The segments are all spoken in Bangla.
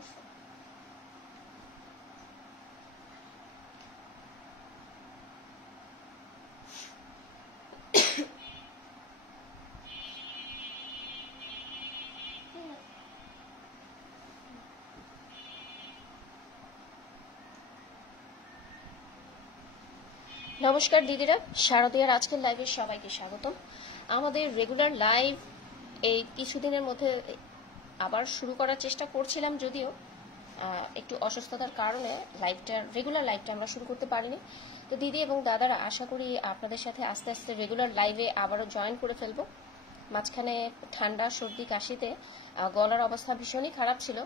করছো? নমস্কার দিদিরা, শারদিয়ার আজকের লাইভে সবাইকে স্বাগতম। আমাদের রেগুলার লাইভ এই কিছুদিনের মধ্যে আবার শুরু করার চেষ্টা করছিলাম, যদিও একটু অসুস্থতার কারণে রেগুলার লাইভটা আমরা শুরু করতে পারিনি। তো দিদি এবং দাদারা, আশা করি আপনাদের সাথে আস্তে আস্তে রেগুলার লাইভে আবারও জয়েন করে ফেলবো। মাঝখানে ঠান্ডা সর্দি কাশিতে গলার অবস্থা ভীষণই খারাপ ছিল,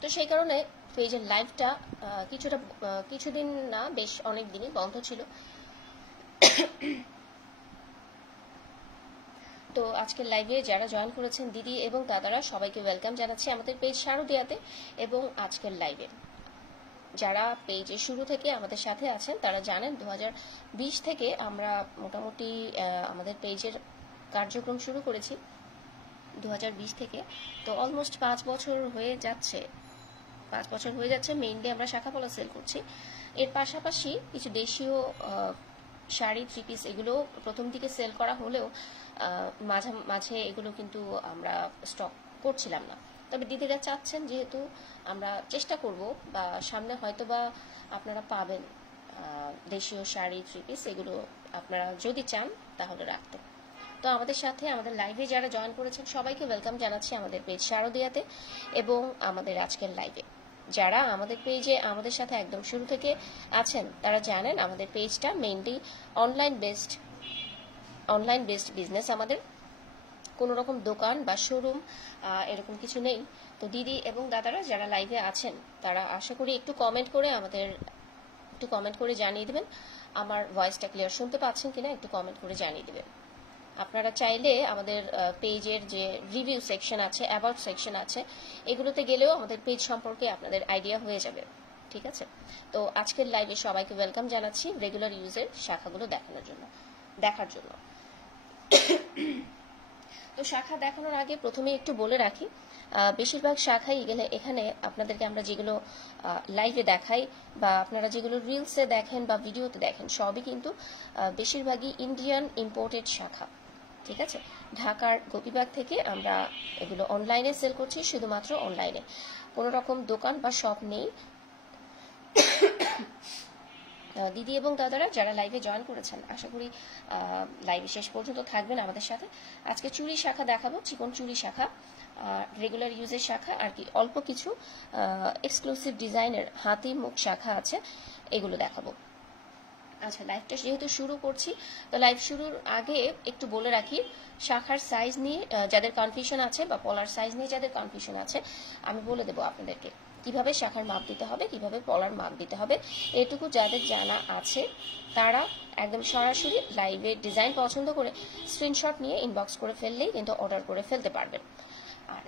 তো সেই কারণে পেজের লাইভটা কিছুদিন না, বেশ অনেক দিনই বন্ধ ছিল। তো আজকের লাইভে যারা জয়েন করেছেন দিদি এবং দাদারা, সবাইকে ওয়েলকাম জানাচ্ছি আমাদের পেজ শারদিয়াতে। এবং আজকের লাইভে যারা পেজের শুরু থেকে আমাদের সাথে আছেন তারা জানেন 2020 থেকে আমরা মোটামুটি আমাদের পেজের কার্যক্রম শুরু করেছি 2020 থেকে। তো অলমোস্ট 5 বছর হয়ে যাচ্ছে। মেইনলি আমরা শাখা পলা সেল করছি। এর পাশাপাশি কিছু দেশীয় শাড়ি, থ্রি পিস এগুলো প্রথম দিকে সেল করা হলেও মাঝে এগুলো কিন্তু আমরা স্টক করছিলাম না। তবে দিদিরা চাচ্ছেন, যেহেতু আমরা চেষ্টা করব, বা সামনে হয়তো বা আপনারা পাবেন দেশীয় শাড়ি, থ্রি পিস এগুলো আপনারা যদি চান তাহলে রাখতে। তো আমাদের সাথে আমাদের লাইভে যারা জয়েন করেছেন সবাইকে ওয়েলকাম জানাচ্ছি আমাদের পেজ শারদিয়াতে এবং আমাদের আজকের লাইভে। যারা আমাদের পেজে আমাদের সাথে একদম শুরু থেকে আছেন তারা জানেন আমাদের পেজটা মেইনলি অনলাইন বেসড বিজনেস। আমাদের কোনো রকম দোকান বা শোরুম এরকম কিছু নেই। তো দিদি এবং দাদারা যারা লাইভে আছেন তারা আশা করি একটু কমেন্ট করে জানিয়ে দেবেন আমার ভয়েসটা ক্লিয়ার শুনতে পাচ্ছেন কিনা, একটু কমেন্ট করে জানিয়ে দেবেন। আপনারা চাইলে আমাদের পেজের যে রিভিউ সেকশন আছে, অ্যাবাউট সেকশন আছে, এগুলোতে গেলেও আমাদের পেজ সম্পর্কে আপনাদের আইডিয়া হয়ে যাবে। ঠিক আছে? তো আজকের লাইভে সবাইকে ওয়েলকাম জানাচ্ছি রেগুলার ইউজের শাখাগুলো দেখার জন্য। তো শাখা দেখানোর আগে প্রথমে একটু বলে রাখি, বেশিরভাগ শাখাই এখানে আপনাদেরকে আমরা যেগুলো লাইভে দেখাই বা আপনারা যেগুলো রিলসে দেখেন বা ভিডিওতে দেখেন, সবই কিন্তু বেশিরভাগই ইন্ডিয়ান ইম্পোর্টেড শাখা। ঠিক আছে? ঢাকার গোপীবাগ থেকে আমরা এগুলো অনলাইনে সেল করছি, শুধুমাত্র অনলাইনে। কোনো রকম দোকান বা শপ নেই। দিদি এবং দাদারা যারা লাইভে জয়েন করেছেন, আশা করি লাইভে শেষ পর্যন্ত থাকবেন আমাদের সাথে। আজকে চুড়ি শাখা দেখাবো, চিকন চুড়ি শাখা, রেগুলার ইউজের শাখা, আর কি অল্প কিছু এক্সক্লুসিভ ডিজাইনের হাতি মুখ শাখা আছে, এগুলো দেখাবো। আচ্ছা, লাইভটা যেহেতু শুরু করছি, তো লাইভ শুরুর আগে একটু বলে রাখি, শাখার সাইজ নিয়ে যাদের কনফিউশন আছে বা পলার সাইজ নিয়ে যাদের কনফিউশন আছে, আমি বলে দেবো আপনাদেরকে কিভাবে শাখার মাপ দিতে হবে, কিভাবে পলার মাপ দিতে হবে। এটুকু যাদের জানা আছে তারা একদম সরাসরি লাইভে ডিজাইন পছন্দ করে স্ক্রিনশট নিয়ে ইনবক্স করে ফেললেই কিন্তু অর্ডার করে ফেলতে পারবেন। আর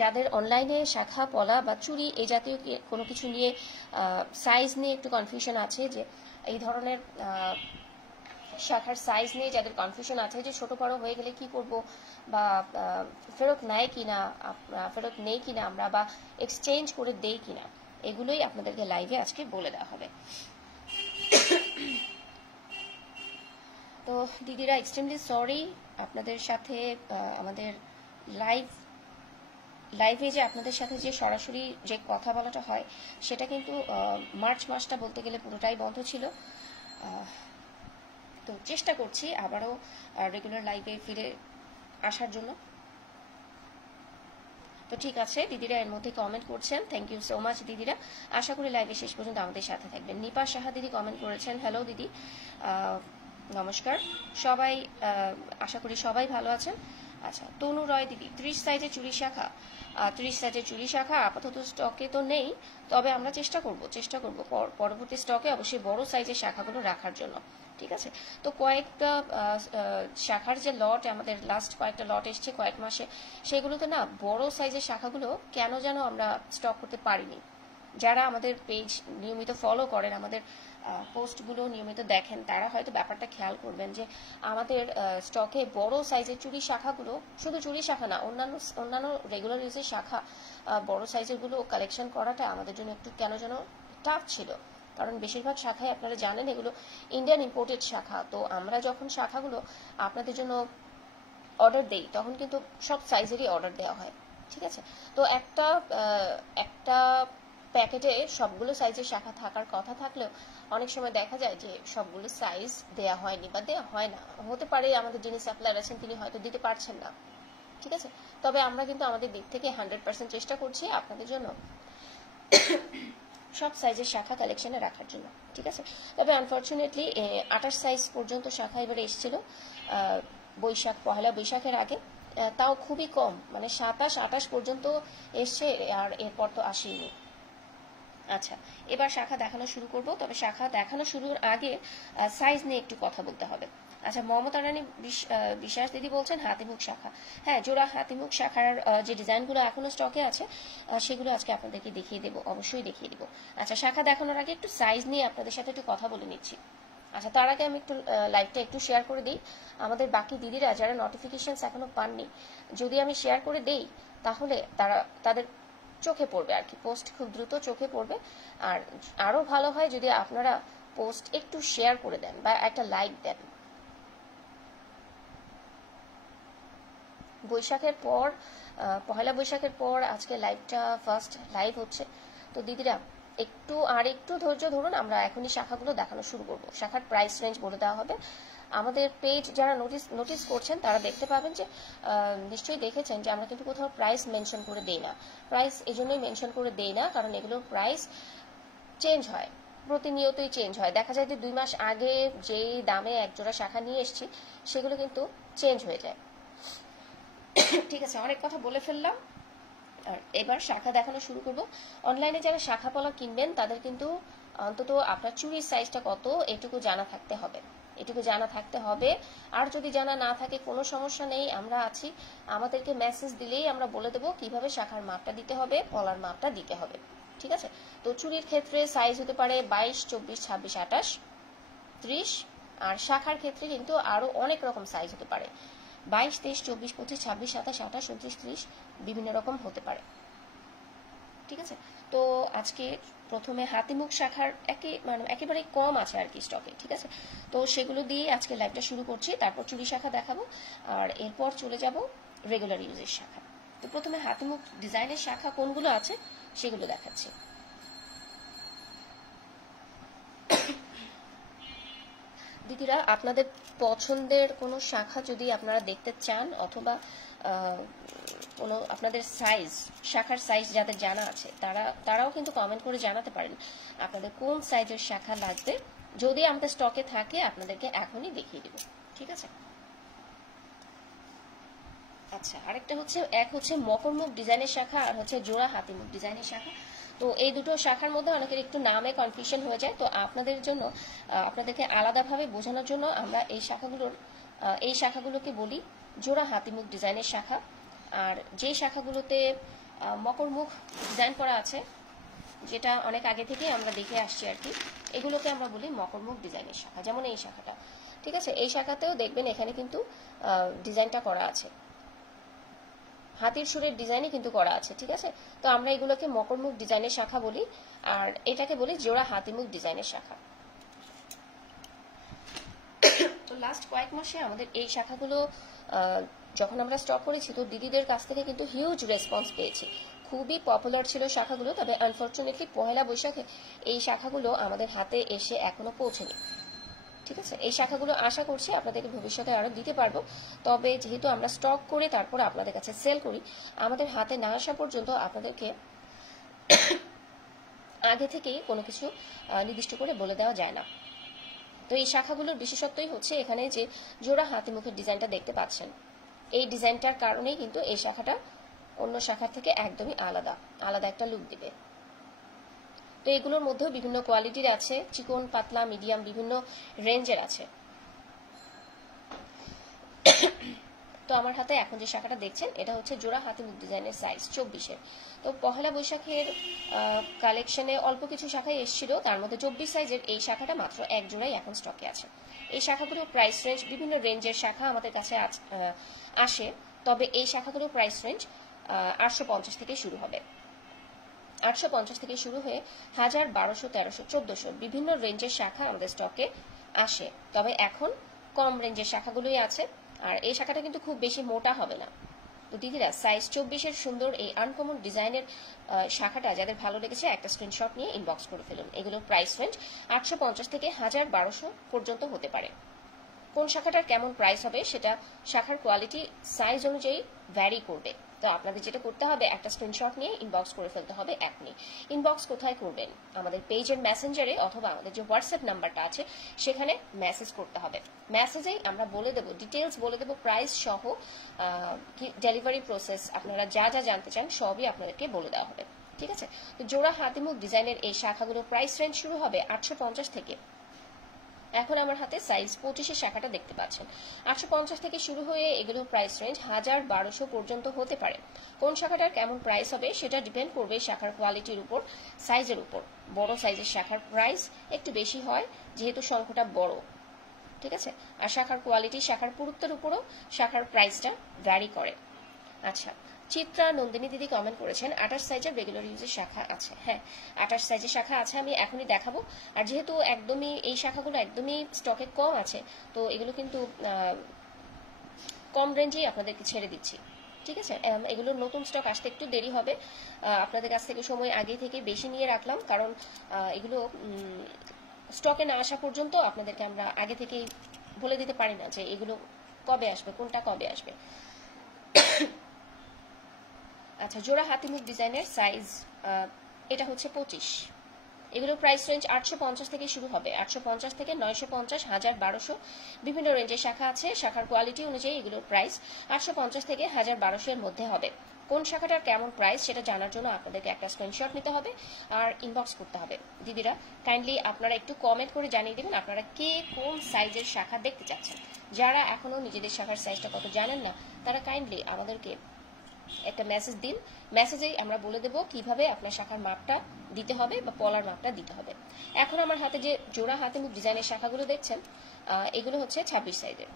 যাদের অনলাইনে শাখা, পলা বা চুড়ি এই জাতীয় কোনো কিছু নিয়ে সাইজ নিয়ে একটু কনফিউশন আছে, যে এই ধরনের শাখার সাইজ নিয়ে যাদের কনফিউশন আছে, যে ছোট বড় হয়ে গেলে কি করব, বা ফেরত নেই কিনা আমরা, বা এক্সচেঞ্জ করে দেই কিনা, এগুলোই আপনাদেরকে লাইভে আজকে বলে দেওয়া হবে। তো দিদিরা, এক্সট্রিমলি সরি, আপনাদের সাথে আমাদের লাইভে যে আপনাদের সাথে যে সরাসরি যে কথা বলাটা হয়, সেটা কিন্তু মার্চ মাসটা বলতে গেলে পুরোটাই বন্ধ ছিল। তো চেষ্টা করছি আবারও রেগুলার লাইভে ফিরে আসার জন্য। তো ঠিক আছে, দিদিরা এর মধ্যে কমেন্ট করছেন, থ্যাংক ইউ সো মাচ দিদিরা। আশা করি লাইভে শেষ পর্যন্ত আমাদের সাথে থাকবেন। নিপা সাহা দিদি কমেন্ট করেছেন, হ্যালো দিদি, নমস্কার সবাই, আশা করি সবাই ভালো আছেন। আচ্ছা, তনু রয় দিদি, 30 সাইজের চুড়ি শাখা আপাতত স্টকে তো নেই, তবে আমরা চেষ্টা করব পরবর্তী স্টকে অবশ্যই বড় সাইজের শাখাগুলো রাখার জন্য। ঠিক আছে? তো কয়েকটা শাখার যে লট, আমাদের লাস্ট কয়েকটা লট এসছে কয়েক মাসে, সেগুলোতে না বড় সাইজের শাখাগুলো কেন যেন আমরা স্টক করতে পারিনি। যারা আমাদের পেজ নিয়মিত ফলো করেন, আমাদের পোস্টগুলো নিয়মিত দেখেন, তারা হয়তো ব্যাপারটা খেয়াল করবেন যে আমাদের স্টকে বড় সাইজের চুড়ি শাখাগুলো, শুধু চুড়ি শাখা না, অন্যান্য রেগুলার ইউজের শাখা বড় সাইজেরগুলো কালেকশন করাটা আমাদের জন্য একটু কেন যেন টাফ ছিল, কারণ বেশিরভাগ শাখায় আপনারা জানেন এগুলো ইন্ডিয়ান ইম্পোর্টেড শাখা। তো আমরা যখন শাখাগুলো আপনাদের জন্য অর্ডার দেই তখন কিন্তু সব সাইজেরই অর্ডার দেওয়া হয়, ঠিক আছে। তো একটা প্যাকেটে সবগুলো সাইজের শাখা থাকার কথা থাকলেও অনেক সময় দেখা যায় যে সবগুলো সাইজ দেয়া হয়নি বা দেয়া হয় না, হতে পারে আমাদের যিনি সাপ্লায়ার আছেন তিনি হয়তো দিতে পারছেন না, ঠিক আছে। তবে আমরা কিন্তু আমাদের দিক থেকে 100% চেষ্টা করছি আপনাদের জন্য সব সাইজের শাখা কালেকশনে রাখার জন্য, ঠিক আছে। তবে আনফর্চুনেটলি 28 সাইজ পর্যন্ত শাখা এবারে এসেছিল পহেলা বৈশাখের আগে, তাও খুবই কম, মানে 27-28 পর্যন্ত এসছে, আর এরপর তো আসেনি। আচ্ছা, এবার শাখা দেখানো শুরু করব, তবে শাখা দেখানো শুরুর আগে সাইজ নিয়ে একটু কথা বলতে হবে। আচ্ছা, মমতা রানী বিশ্বাস দিদি বলছেন হাতিমুখ শাখা। হ্যাঁ, জোড়া হাতিমুখ শাখার যে ডিজাইনগুলো এখনো স্টকে আছে সেগুলো আজকে আপনাদেরকে দেখিয়ে দেবো, অবশ্যই দেখিয়ে দেবো। আচ্ছা, শাখা দেখানোর আগে একটু সাইজ নিয়ে আপনাদের সাথে একটু কথা বলে নিচ্ছি। আচ্ছা, তার আগে আমি একটু লাইভটা একটু শেয়ার করে দিই। আমাদের বাকি দিদিরা যারা নোটিফিকেশনস এখনো পাননি, যদি আমি শেয়ার করে দেই তাহলে তাদের চোখে পড়বে আর কি, পোস্ট খুব দ্রুত চোখে পড়বে। আর আরো ভালো হয় যদি আপনারা পোস্ট একটু শেয়ার করে দেন বা একটা লাইক দেন। বৈশাখের পর, পহেলা বৈশাখের পর আজকে লাইভটা ফার্স্ট লাইভ হচ্ছে। তো দিদিরা একটু ধৈর্য ধরুন, আমরা এখনই শাখাগুলো দেখানো শুরু করব। শাখার প্রাইস রেঞ্জ বলে দেওয়া হবে। আমাদের পেজ যারা নোটিস করছেন তারা দেখতে পাবেন যে নিশ্চয়ই দেখেছেন যে আমরা কিন্তু কোথাও প্রাইস মেনশন করে দেই না। প্রাইস এজন্যই মেনশন করে দেই না কারণ এগুলোর প্রাইস চেঞ্জ হয়, প্রতিনিয়তই চেঞ্জ হয়। দেখা যায় যে 2 মাস আগে যে দামে একজোড়া শাখা নিয়ে এসেছি সেগুলো কিন্তু চেঞ্জ হয়ে যায়, ঠিক আছে। অনেক কথা বলে ফেললাম, আর এবার শাখা দেখানো শুরু করব। অনলাইনে যারা শাখা পলা কিনবেন তাদের কিন্তু অন্তত আপনার চুড়ির সাইজটা কত এটুকু জানা থাকতে হবে। আর যদি জানা না থাকে কোনো সমস্যা নেই, আমরা আছি, আমাদেরকে মেসেজ দিলেই আমরা বলে দেবো কিভাবে শাখার মাপটা দিতে হবে, পলার মাপটা দিতে হবে, ঠিক আছে। তো চুড়ির ক্ষেত্রে সাইজ হতে পারে 22, 24, 26, 28, 30, আর শাখার ক্ষেত্রে কিন্তু আরো অনেক রকম সাইজ হতে পারে, 22, 23, 24, 25, 26, 27, 28, 29, 30 বিভিন্ন রকম হতে পারে, ঠিক আছে। তো আজকে প্রথমে হাতিমুখ শাখার একেবারে কম আছে আর কি স্টকে, ঠিক আছে। তো সেগুলো দিয়ে আজকে লাইভটা শুরু করছি, তারপর চুড়ি শাখা দেখাবো, আর এরপর চলে যাব রেগুলার ইউজের শাখা। তো প্রথমে হাতিমুখ ডিজাইনের শাখা কোনগুলো আছে সেগুলো দেখাচ্ছি। দিদিরা, আপনাদের পছন্দের কোনো শাখা যদি আপনারা দেখতে চান অথবা কোনো আপনাদের শাখার সাইজ যাদের জানা আছে তারাও কিন্তু কমেন্ট করে জানাতে পারেন আপনাদের কোন সাইজের শাখা লাগবে। যদি আমাদের স্টকে থাকে আপনাদেরকে এখনই দেখিয়ে দেব, ঠিক আছে। আচ্ছা, আরেকটা হচ্ছে মকরমুখ ডিজাইনের শাখা, আর হচ্ছে জোড়া হাতিমুখ ডিজাইনের শাখা। তো এই দুটো শাখার মধ্যে অনেকের একটু নামে কনফিউশন হয়ে যায়। তো আপনাদের জন্য আপনাদেরকে আলাদাভাবে বোঝানোর জন্য আমরা এই শাখাগুলোকে বলি জোড়া হাতিমুখ ডিজাইনের শাখা। আর যে শাখাগুলোতে মকরমুখ ডিজাইন করা আছে, যেটা অনেক আগে থেকে আমরা দেখে আসছি আর কি, এগুলোকে আমরা বলি মকরমুখ ডিজাইনের শাখা। যেমন এই শাখাটা, ঠিক আছে, এই শাখাতেও দেখবেন এখানে কিন্তু ডিজাইনটা করা আছে, হাতির সুরের ডিজাইনে কিন্তু করা আছে, ঠিক আছে। তো আমরা এগুলোকে মকরমুখ ডিজাইনের শাখা বলি, আর এটাকে বলি জোড়া হাতিমুখ ডিজাইনের শাখা। তো লাস্ট কয়েক মাসে আমাদের এই শাখাগুলো যখন আমরা স্টক করেছি তো দিদিদের কাছ থেকে কিন্তু হিউজ রেসপন্স পেয়েছি, খুবই পপুলার ছিল শাখাগুলো। তবে আনফর্চুনেটলি পহেলা বৈশাখে এই শাখাগুলো আমাদের হাতে এসে এখনো পৌঁছেনি, ঠিক আছে। এই শাখাগুলো আশা করছি আপনাদেরকে ভবিষ্যতে আরো দিতে পারবো। তবে যেহেতু আমরা স্টক করে তারপর আপনাদের কাছে সেল করি, আমাদের হাতে না আসা পর্যন্ত আপনাদেরকে আগে থেকেই কোনো কিছু নির্দিষ্ট করে বলে দেওয়া যায় না। তো এই শাখাগুলোর বিশেষত্বই হচ্ছে এখানে যে জোড়া হাতিমুখের ডিজাইনটা দেখতে পাচ্ছেন, এই ডিজাইনটার কারণেই কিন্তু এই শাখাটা অন্য শাখার থেকে একদমই আলাদা একটা লুক দিবে। তো এগুলোর মধ্যেও বিভিন্ন কোয়ালিটির আছে, চিকন, পাতলা, মিডিয়াম, বিভিন্ন রেঞ্জের আছে। তো আমার হাতে এখন যে শাখাটা দেখছেন এটা হচ্ছে জোড়া হাতিমুখ ডিজাইনের সাইজ 24-এর। তো পহেলা বৈশাখের কালেকশনে অল্প কিছু শাখাই এসেছিল, তার মধ্যে 24 সাইজের এই শাখাটা মাত্র এক জোড়াই এখন স্টকে আছে। এই শাখাগুলোর প্রাইস রেঞ্জ, বিভিন্ন রেঞ্জের শাখা আমাদের কাছে আসে, তবে এই শাখাগুলোর প্রাইস রেঞ্জ 850 থেকে শুরু হবে। 850 থেকে শুরু হয়ে 1000, 1200, 1300, 1400 বিভিন্ন রেঞ্জের শাখা আমাদের স্টকে আসে। তবে এখন কম রেঞ্জের শাখাগুলোই আছে, আর এই শাখাটা কিন্তু খুব বেশি মোটা হবে না। তো দিদিরা সাইজ 24-এর সুন্দর এই আনকমন ডিজাইনের শাখাটা যাদের ভালো লেগেছে একটা স্ক্রিনশট নিয়ে ইনবক্স করে ফেলুন। এগুলোর প্রাইস রেঞ্জ 850 থেকে 1000, 1200 পর্যন্ত হতে পারে। কোন শাখাটার কেমন প্রাইস হবে সেটা শাখার কোয়ালিটি সাইজ অনুযায়ী ভ্যারি করবে। তো আপনাদের যেটা করতে হবে একটা স্ক্রিনশট নিয়ে ইনবক্স করে ফেলতে হবে এখনই। ইনবক্স কোথায় করবেন? আমাদের পেজের মেসেঞ্জারে অথবা আমাদের যে হোয়াটসঅ্যাপ নাম্বারটা আছে সেখানে মেসেজ করতে হবে। মেসেজেই আমরা বলে দেবো, ডিটেলস বলে দেবো, প্রাইস সহ ডেলিভারি প্রসেস, আপনারা যা যা জানতে চান সবই আপনাদেরকে বলে দেওয়া হবে। ঠিক আছে? তো জোড়া হাতিমুখ ডিজাইনের এই শাখাগুলোর প্রাইস রেঞ্জ শুরু হবে 850 থেকে। এখন আমার হাতে সাইজ 25-এর শাখাটা দেখতে পাচ্ছেন। 850 থেকে শুরু হয়ে এগুলোর প্রাইস রেঞ্জ 1000, 1200 পর্যন্ত হতে পারে। কোন শাখাটার কেমন প্রাইস হবে সেটা ডিপেন্ড করবে শাখার কোয়ালিটির উপর, সাইজের উপর। বড় সাইজের শাখার প্রাইস একটু বেশি হয় যেহেতু সংখ্যাটা বড়। ঠিক আছে? আর শাখার কোয়ালিটি, শাখার পুরুত্বের উপরও শাখার প্রাইসটা ভ্যারি করে। আচ্ছা, চিত্রা নন্দিনী দিদি কমেন্ট করেছেন 28 সাইজের রেগুলার ইউজের শাখা আছে। হ্যাঁ, 28 সাইজের শাখা আছে, আমি এখনই দেখাবো। আর যেহেতু একদমই এই শাখাগুলো একদমই স্টকে কম আছে, তো এগুলো কিন্তু কম রেঞ্জেই আপনাদেরকে ছেড়ে দিচ্ছি। ঠিক আছে? এগুলোর নতুন স্টক আসতে একটু দেরি হবে, আপনাদের কাছ থেকে সময় আগে থেকে বেশি নিয়ে রাখলাম, কারণ এগুলো স্টকে না আসা পর্যন্ত আপনাদেরকে আমরা আগে থেকেই বলে দিতে পারি না যে এগুলো কবে আসবে, কোনটা কবে আসবে। আচ্ছা, জোড়া হাতিমুখ ডিজাইনের সাইজ এটা হচ্ছে 25। এগুলোর প্রাইস রেঞ্জ 850 থেকে শুরু হবে। 850 থেকে 950, 1000, 1200 বিভিন্ন রেঞ্জের শাখা আছে। শাখার কোয়ালিটি অনুযায়ী এগুলোর প্রাইস 850 থেকে 1000, 1200 এর মধ্যে হবে। কোন শাখাটার কেমন প্রাইস সেটা জানার জন্য আপনাদেরকে একটা স্ক্রিনশট নিতে হবে আর ইনবক্স করতে হবে। দিদিরা কাইন্ডলি আপনারা একটু কমেন্ট করে জানিয়ে দেবেন আপনারা কে কোন সাইজের শাখা দেখতে চাচ্ছেন। যারা এখনো নিজেদের শাখার সাইজটা কত জানেন না, তারা কাইন্ডলি আমাদেরকে একটা মেসেজ দিন। মেসেজেই আমরা বলে দেব কিভাবে আপনার শাখার মাপটা দিতে হবে বা পলার মাপটা দিতে হবে। এখন আমার হাতে যে জোড়া হাতিমুখ ডিজাইনের শাখাগুলো দেখছেন, এগুলো হচ্ছে 26 সাইজের।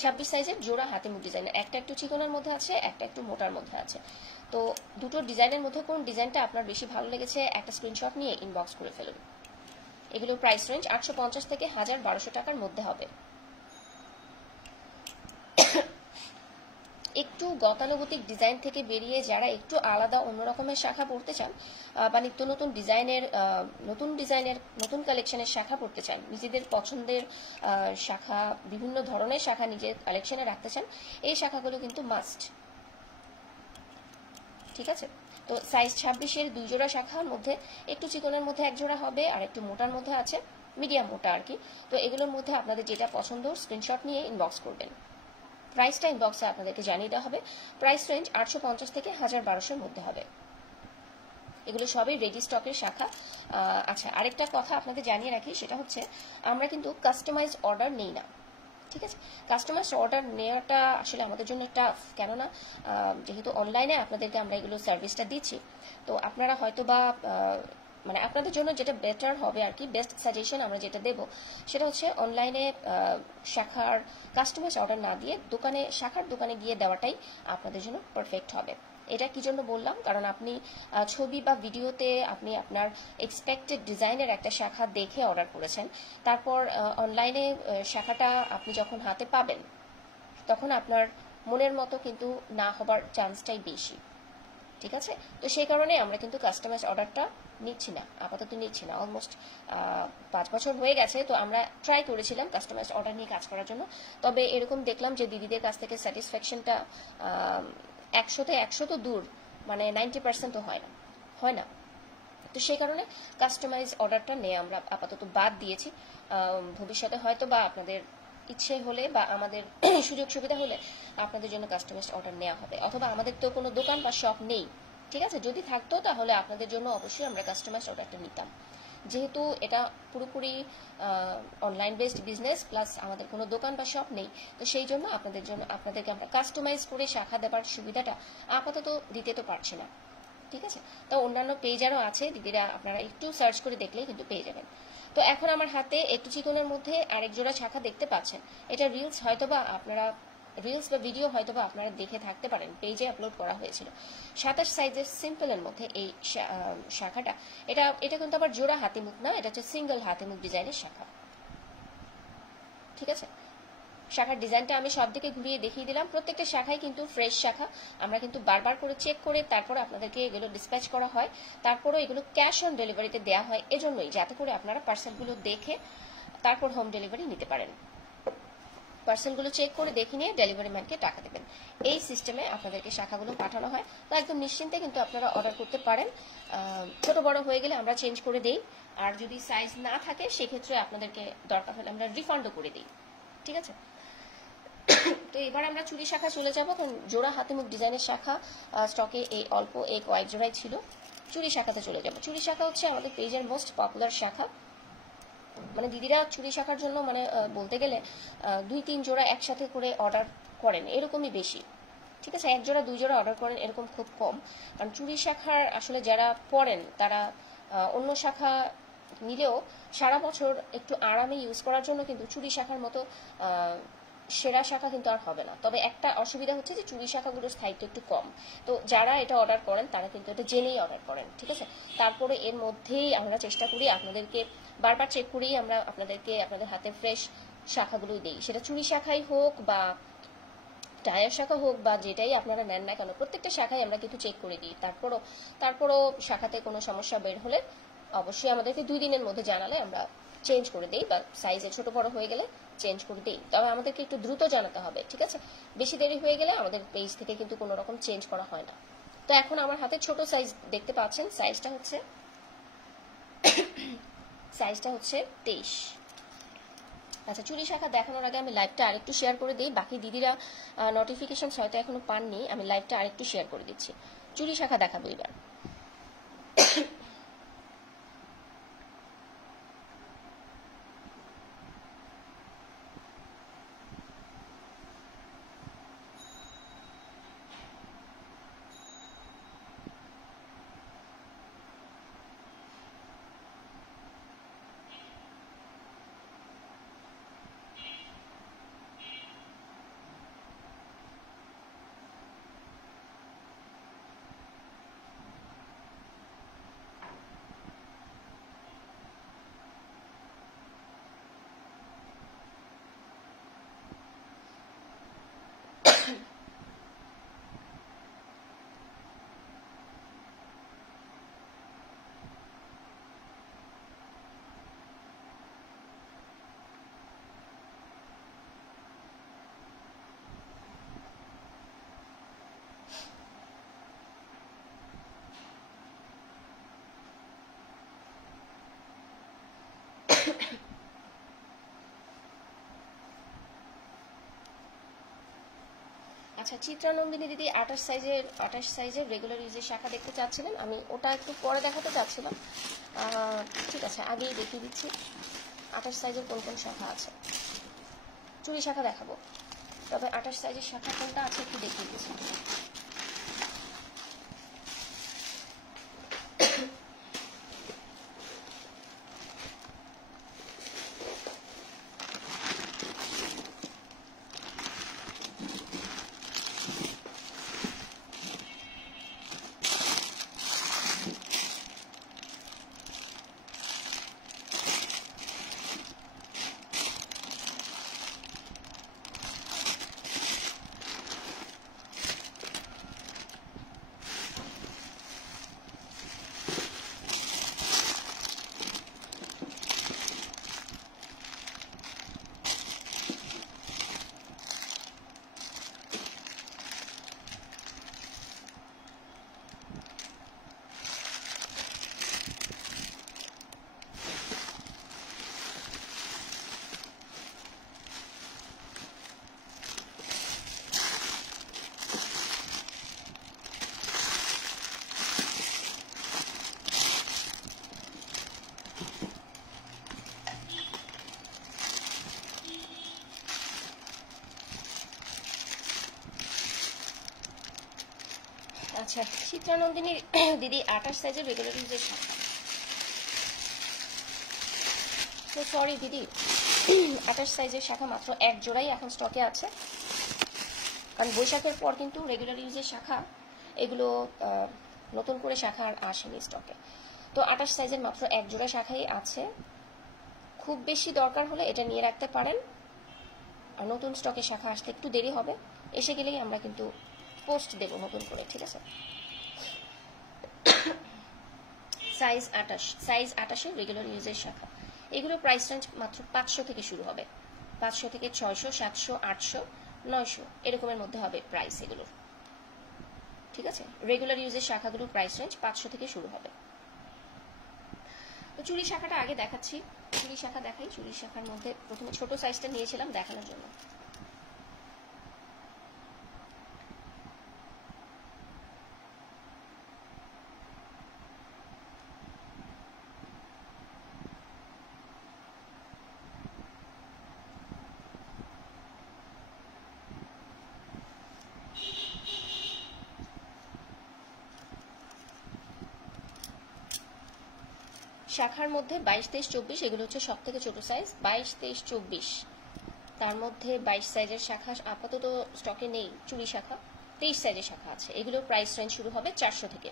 26 সাইজের জোড়া হাতিমুখ ডিজাইনের, একটা একটু চিকনের মধ্যে আছে, একটা একটু মোটার মধ্যে আছে। তো দুটো ডিজাইনের মধ্যে কোন ডিজাইনটা আপনার বেশি ভালো লেগেছে একটা স্ক্রিনশট নিয়ে ইনবক্স করে ফেলুন। এগুলোর প্রাইস রেঞ্জ 850 থেকে 1000, 1200 টাকার মধ্যে হবে। একটু গতানুগতিক ডিজাইন থেকে বেরিয়ে যারা একটু আলাদা অন্যরকমের শাখা পড়তে চান বা নিত্য নতুন ডিজাইনের নতুন কালেকশনের শাখা পড়তে চান, নিজেদের পছন্দের শাখা, বিভিন্ন ধরনের শাখা নিজের কালেকশনে রাখতে চান, এই শাখাগুলো কিন্তু মাস্ট। ঠিক আছে? তো সাইজ 26-এর 2 জোড়া শাখার মধ্যে একটু চিকনের মধ্যে 1 জোড়া হবে, আর একটু মোটার মধ্যে আছে, মিডিয়াম মোটা আর কি। তো এগুলোর মধ্যে আপনাদের যেটা পছন্দ স্ক্রিনশট নিয়ে ইনবক্স করবেন। প্রাইসটা ইনবক্সে আপনাদেরকে জানিয়ে দেওয়া হবে। প্রাইস রেঞ্জ 850 থেকে 1000, 1200 এর মধ্যে হবে। এগুলো সবই রেডি স্টকের শাখা। আচ্ছা, আরেকটা কথা আপনাদের জানিয়ে রাখি, সেটা হচ্ছে আমরা কিন্তু কাস্টমাইজ অর্ডার নেই না। ঠিক আছে? কাস্টমাইজ অর্ডার নেওয়াটা আসলে আমাদের জন্য টাফ, কেননা যেহেতু অনলাইনে আপনাদেরকে আমরা এগুলো সার্ভিসটা দিচ্ছি, তো আপনারা হয়তো বা মানে আপনাদের জন্য যেটা বেটার হবে আর কি, বেস্ট সাজেশন আমরা যেটা দেব সেটা হচ্ছে অনলাইনে শাখার কাস্টমাইজ অর্ডার না দিয়ে শাখার দোকানে গিয়ে দেওয়াটাই আপনাদের জন্য পারফেক্ট হবে। এটা কি জন্য বললাম, কারণ আপনি ছবি বা ভিডিওতে আপনি আপনার এক্সপেক্টেড ডিজাইনের একটা শাখা দেখে অর্ডার করেছেন, তারপর অনলাইনে শাখাটা আপনি যখন হাতে পাবেন তখন আপনার মনের মতো কিন্তু না হবার চান্সটাই বেশি। ঠিক আছে? তো সেই কারণে আমরা কিন্তু কাস্টমাইজ অর্ডারটা নিচ্ছি না, আপাতত নিচ্ছি না। অলমোস্ট 5 বছর হয়ে গেছে, তো আমরা ট্রাই করেছিলাম কাস্টমাইজ অর্ডার নিয়ে কাজ করার জন্য। তবে এরকম দেখলাম যে দিদিদের কাছ থেকে স্যাটিসফ্যাকশনটা 100 তো দূর, মানে 90% হয় না। তো সেই কারণে কাস্টমাইজ অর্ডারটা নিয়ে আমরা আপাতত বাদ দিয়েছি। ভবিষ্যতে হয়তো বা আপনাদের ইচ্ছে হলে বা আমাদের সুযোগ সুবিধা হলে আপনাদের জন্য কাস্টমাইজ অর্ডার নেওয়া হবে, অথবা আমাদের তো কোনো দোকান বা শপ নেই। ঠিক আছে? যদি থাকতো তাহলে আপনাদের জন্য অবশ্যই আমরা কাস্টমাইজ অর্ডারটা নিতাম। যেহেতু এটা পুরোপুরি অনলাইন বেসড বিজনেস, প্লাস আমাদের কোনো দোকান বা শপ নেই, তো সেই জন্য আপনাদেরকে আমরা কাস্টমাইজ করে শাখা দেবার সুবিধাটা আপাতত দিতে তো পারছি না। ঠিক আছে? তো অন্যান্য পেজ আরও আছে, দিদিরা আপনারা একটু সার্চ করে দেখলেই কিন্তু পেয়ে যাবেন। তো এখন আমার হাতে একটু চিকনের মধ্যে আরেক জোড়া শাখা দেখতে পাচ্ছেন। এটা রিলস হয়তো বা আপনারা রিলস বা ভিডিও হয়তো বা আপনারা দেখে থাকতে পারেন, পেজে আপলোড করা হয়েছিল। 27 সাইজের সিম্পলের মধ্যে এই শাখাটা, এটা কিন্তু আবার জোড়া হাতিমুখ না, এটা হচ্ছে সিঙ্গেল হাতিমুখ ডিজাইনের শাখা। ঠিক আছে, শাখার ডিজাইনটা আমি সব দিকে ঘুরিয়ে দেখিয়ে দিলাম। প্রত্যেকটা শাখায় কিন্তু ফ্রেশ শাখা, আমরা কিন্তু বারবার করে চেক করে তারপর আপনাদেরকে এগুলো ডিসপ্যাচ করা হয়। তারপরে এগুলো ক্যাশ অন ডেলিভারিতে দেওয়া হয়, এজন্যই যাতে করে আপনারা পার্সেলগুলো দেখে তারপর হোম ডেলিভারি নিতে পারেন। পার্সেলগুলো চেক করে দেখে নিয়ে ডেলিভারি ম্যানকে টাকা দেবেন। এই সিস্টেমে আপনাদেরকে শাখাগুলো পাঠানো হয়। তো একদম নিশ্চিন্তে কিন্তু আপনারা অর্ডার করতে পারেন। ছোট বড় হয়ে গেলে আমরা চেঞ্জ করে দিই, আর যদি সাইজ না থাকে সেক্ষেত্রে আপনাদেরকে দরকার হলে আমরা রিফান্ডও করে দিই। ঠিক আছে, তো এবার আমরা চুড়ি শাখা চলে যাব, কারণ জোড়া হাতিমুখ ডিজাইনের শাখা স্টকে এই কয়েক জোড়াই ছিল। চুড়ি শাখাতে চলে যাব। চুড়ি শাখা হচ্ছে আমাদের পেজের মোস্ট পপুলার শাখা। মানে দিদিরা চুড়ি শাখার জন্য মানে বলতে গেলে 2-3 জোড়া একসাথে করে অর্ডার করেন, এরকমই বেশি। ঠিক আছে, 1 জোড়া 2 জোড়া অর্ডার করেন এরকম খুব কম। কারণ চুড়ি শাখার আসলে যারা পড়েন তারা অন্য শাখা নিলেও সারা বছর একটু আরামে ইউজ করার জন্য কিন্তু চুড়ি শাখার মতো সেরা শাখা কিন্তু আর হবে না। তবে একটা অসুবিধা হচ্ছে যে চুড়ি শাখাগুলোর স্থায়িত্ব একটু কম। তো যারা এটা অর্ডার করেন তারা কিন্তু এটা জেনেই অর্ডার করেন। ঠিক আছে, তারপরে এর মধ্যেই আমরা চেষ্টা করি আপনাদেরকে বারবার চেক করেই আমরা আপনাদেরকে আপনাদের হাতে ফ্রেশ শাখাগুলোই দিই। সেটা চুড়ি শাখাই হোক বা টায়ার শাখা হোক বা যেটাই আপনারা নেন না কেন, প্রত্যেকটা শাখায় আমরা কিন্তু চেক করে দিই। তারপরও শাখাতে কোনো সমস্যা বের হলে অবশ্যই আমাদেরকে 2 দিনের মধ্যে জানালে আমরা চেঞ্জ করে দিই, বা সাইজে ছোট বড় হয়ে গেলে চেঞ্জ করে দিই। তবে আমাদেরকে একটু দ্রুত জানাতে হবে। ঠিক আছে, বেশি দেরি হয়ে গেলে আমাদের পেজ থেকে কিন্তু কোনো রকম চেঞ্জ করা হয় না। তো এখন আমার হাতে ছোট সাইজ দেখতে পাচ্ছেন, সাইজটা হচ্ছে 23। আচ্ছা, চুড়ি শাখা দেখানোর আগে আমি লাইভটা আরেকটু শেয়ার করে দিই। বাকি দিদিরা নোটিফিকেশন হয়তো এখনো পাননি, আমি লাইভটা আরেকটু শেয়ার করে দিচ্ছি। চুড়ি শাখা দেখাবো এবার। আচ্ছা, চিত্রা নন্দিনী দিদি 28 সাইজের রেগুলার ইউজের শাখা দেখতে চাচ্ছিলেন, আমি ওটা একটু পরে দেখাতে চাচ্ছিলাম। ঠিক আছে, আগেই দেখিয়ে দিচ্ছি 28 সাইজের কোন কোন শাখা আছে। চুড়ি শাখা দেখাবো, তবে 28 সাইজের শাখা কোনটা আছে একটু দেখিয়ে দিচ্ছি। আচ্ছা, চিত্রা নন্দিনীর দিদি 28 সাইজের রেগুলার ইউজের শাখা। তো সরি দিদি, 28 সাইজের শাখা মাত্র 1 জোড়াই এখন স্টকে আছে। কারণ বৈশাখের পর কিন্তু রেগুলার ইউজের শাখা এগুলো নতুন করে শাখা আর আসেনি স্টকে। তো 28 সাইজের মাত্র এক জোড়া শাখাই আছে, খুব বেশি দরকার হলে এটা নিয়ে রাখতে পারেন। আর নতুন স্টকে শাখা আসতে একটু দেরি হবে, এসে গেলেই আমরা কিন্তু পোস্ট দেব নতুন করে, ঠিক আছে। সাইজ 28 রেগুলার ইউজের শাখা, এগুলোর প্রাইস রেঞ্জ মাত্র 500 থেকে শুরু হবে। 500 থেকে 600, 700, 800, 900 এরকমের মধ্যে হবে প্রাইস এগুলোর, ঠিক আছে। রেগুলার ইউজের শাখাগুলোর প্রাইস রেঞ্জ 500 থেকে শুরু হবে। তো চুড়ি শাখাটা আগে দেখাচ্ছি, চুড়ি শাখা দেখাই। চুড়ি শাখার মধ্যে প্রথমে ছোট সাইজটা নিয়েছিলাম দেখানোর জন্য। শাখার মধ্যে 22, 23, 24 এগুলো হচ্ছে সব থেকে ছোট সাইজ। 22, 23, 24 তার মধ্যে 22 সাইজের শাখা আপাতত স্টকে নেই। চুড়ি শাখা 23 সাইজের শাখা আছে, এগুলোর প্রাইস রেঞ্জ শুরু হবে 400 থেকে।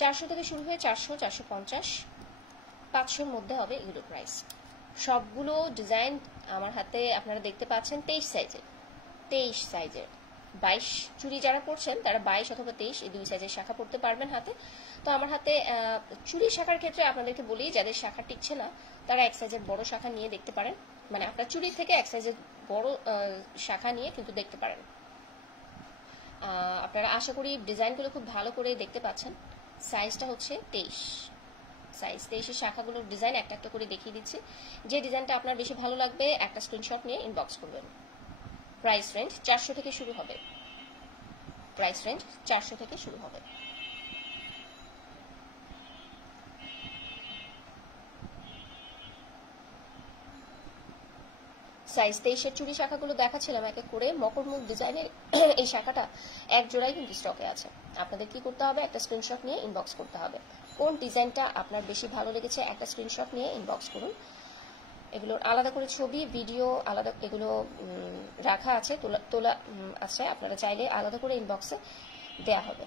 400 থেকে শুরু হয়ে 400, 450, 500-র মধ্যে হবে এগুলোর প্রাইস। সবগুলো ডিজাইন আমার হাতে আপনারা দেখতে পাচ্ছেন 23 সাইজের। 23 সাইজের 22 চুড়ি যারা পড়ছেন তারা 22 অথবা 23 এই দুই সাইজের শাখা পড়তে পারবেন হাতে। তো আমার হাতে চুড়ি শাখার ক্ষেত্রে আপনাদেরকে বলি, যাদের শাখা টিকছে না তারা এক সাইজের বড় শাখা নিয়ে দেখতে পারেন, মানে আপনার চুড়ি থেকে এক সাইজের বড় শাখা নিয়ে কিন্তু দেখতে পারেন। আপনারা আশা করি ডিজাইনগুলো খুব ভালো করে দেখতে পাচ্ছেন। সাইজটা হচ্ছে 23 সাইজ। 23-এর শাখাগুলোর ডিজাইন একটা একটা করে দেখিয়ে দিচ্ছি। যে ডিজাইনটা আপনার বেশি ভালো লাগবে একটা স্ক্রিনশট নিয়ে ইনবক্স করবেন। প্রাইস রেঞ্জ 400 থেকে শুরু হবে। প্রাইস রেঞ্জ 400 থেকে শুরু হবে। সাইজ 23-এর চুড়ি শাখাগুলো দেখাচ্ছিলাম এক এক করে। মকরমুখ ডিজাইনের এই শাখাটা এক জোড়াই কিন্তু স্টকে আছে। আপনাদের কি করতে হবে, একটা স্ক্রিনশট নিয়ে ইনবক্স করতে হবে। কোন ডিজাইনটা আপনার বেশি ভালো লেগেছে একটা স্ক্রিনশট নিয়ে ইনবক্স করুন। এগুলোর আলাদা করে ছবি ভিডিও আলাদা এগুলো রাখা আছে, তোলা আছে, আপনারা চাইলে আলাদা করে ইনবক্সে দেয়া হবে।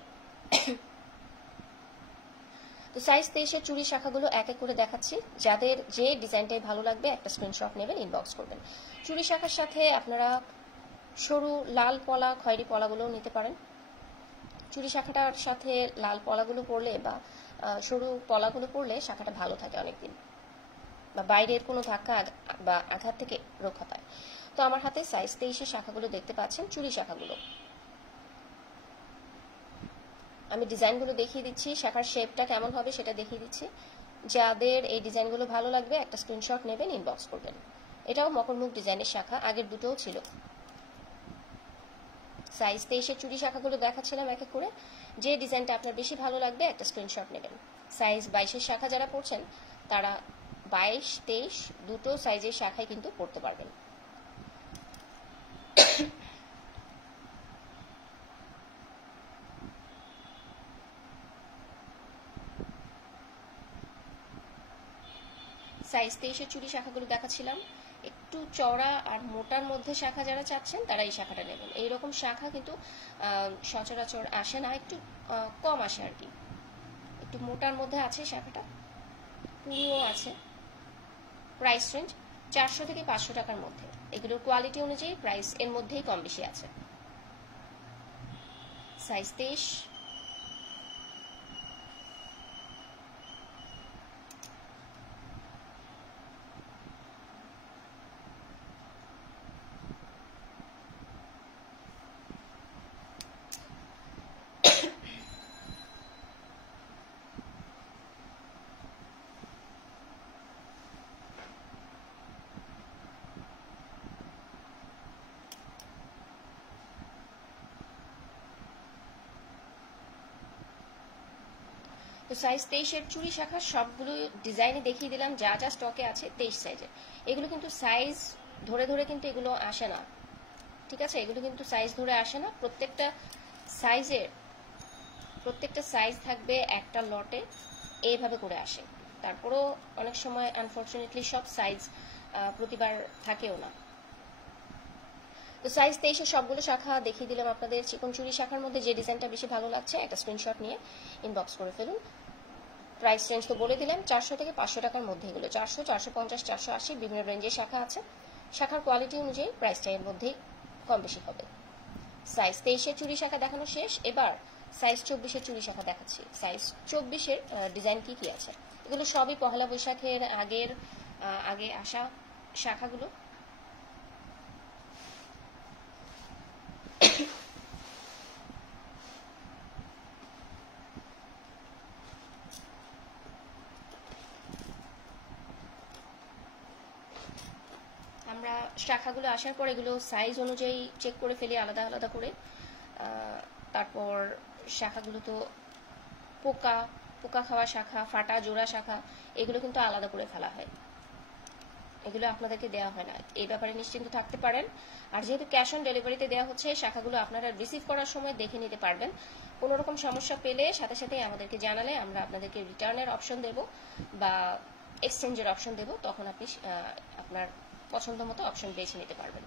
তো সাইজ 23-এর চুড়ি শাখাগুলো এক এক করে দেখাচ্ছি। যাদের যে ডিজাইনটাই ভালো লাগবে একটা স্ক্রিনশট নেবেন, ইনবক্স করবেন। চুড়ি শাখার সাথে আপনারা সরু লাল পলা খয়েরি পলাগুলো নিতে পারেন। চুড়ি শাখাটার সাথে লাল পলাগুলো পরলে বা সরু পলাগুলো পরলে শাখাটা ভালো থাকে অনেকদিন, বা বাইরের কোনো ধাক্কা বা আঘাত থেকে রক্ষা পায়। তো আমার হাতে সাইজ 23-এর শাখাগুলো দেখতে পাচ্ছেন, চুড়ি শাখাগুলো। আমি ডিজাইনগুলো দেখিয়ে দিচ্ছি, শাখার শেপটা কেমন হবে সেটা দেখিয়ে দিচ্ছি। যাদের এই ডিজাইনগুলো ভালো লাগবে একটা স্ক্রিনশট নেবেন, ইনবক্স করবেন। এটাও মকরমুখ ডিজাইনের শাখা, আগের দুটোও ছিল। সাইজ 23-এর চুড়ি শাখাগুলো দেখাচ্ছিলাম এক এক করে। যে ডিজাইনটা আপনার বেশি ভালো লাগবে একটা স্ক্রিনশট নেবেন। সাইজ 22-এর শাখা যারা পড়ছেন তারা 22, 23 দুটো সাইজের শাখায় কিন্তু পড়তে পারবেন। সাইজ 23-এর চুড়ি শাখাগুলো দেখাচ্ছিলাম। একটু চওড়া আর মোটার মধ্যে শাখা যারা চাচ্ছেন তারা এই শাখাটা নেবেন। এইরকম শাখা কিন্তু সচরাচর আসে না, একটু কম আসে আর কি। একটু মোটার মধ্যে আছে শাখাটা, পুরো আছে। প্রাইস রেঞ্জ 400 থেকে 500 টাকার মধ্যে। এগুলোর কোয়ালিটি অনুযায়ী প্রাইস এর মধ্যেই কম বেশি আছে। সাইজ 23। তো সাইজ 23-এর চুড়ি শাখা সবগুলো ডিজাইনে দেখিয়ে দিলাম, যা যা স্টকে আছে 23 সাইজের। এগুলো কিন্তু সাইজ ধরে ধরে কিন্তু এগুলো আসে না, ঠিক আছে। এগুলো কিন্তু সাইজ ধরে আসে না। প্রত্যেকটা সাইজ থাকবে একটা লটে, এইভাবে করে আসে। তারপরও অনেক সময় আনফরচুনেটলি সব সাইজ প্রতিবার থাকেও না। তো সাইজ 23 এর সবগুলো শাখা দেখিয়ে দিলাম আপনাদের। চিকন চুড়ি শাখার মধ্যে যে ডিজাইনটা বেশি ভালো লাগছে একটা স্ক্রিনশট নিয়ে ইনবক্স করে ফেলুন। প্রাইস রেঞ্জ তো বলে দিলাম, 400 থেকে 500 টাকার মধ্যে এগুলো। 400, 450, 480 বিভিন্ন রেঞ্জের শাখা আছে। শাখার কোয়ালিটি অনুযায়ী প্রাইসটা এর মধ্যেই কম বেশি হবে। সাইজ 23 এর চুড়ি শাখা দেখানো শেষ, এবার সাইজ 24 এর চুড়ি শাখা দেখাচ্ছি। সাইজ 24 এর ডিজাইন কি আছে, এগুলো সবই পহেলা বৈশাখের আগে আসা শাখাগুলো। আমরা শাখাগুলো আসার পর এগুলো সাইজ অনুযায়ী চেক করে ফেলি আলাদা আলাদা করে। তারপর শাখাগুলো তো পোকা খাওয়া শাখা, ফাটা জোড়া শাখা, এগুলো কিন্তু আলাদা করে ফেলা হয়, এগুলো আপনাদেরকে দেওয়া হয় না। এই ব্যাপারে নিশ্চিন্ত থাকতে পারেন। আর যেহেতু ক্যাশ অন ডেলিভারিতে দেওয়া হচ্ছে, শাখাগুলো আপনারা রিসিভ করার সময় দেখে নিতে পারবেন। কোনো রকম সমস্যা পেলে সাথে সাথে আমাদেরকে জানালে আমরা আপনাদেরকে রিটার্নের অপশন দেব বা এক্সচেঞ্জের অপশন দেব, তখন আপনি আপনার পছন্দ মতো অপশন বেছে নিতে পারবেন।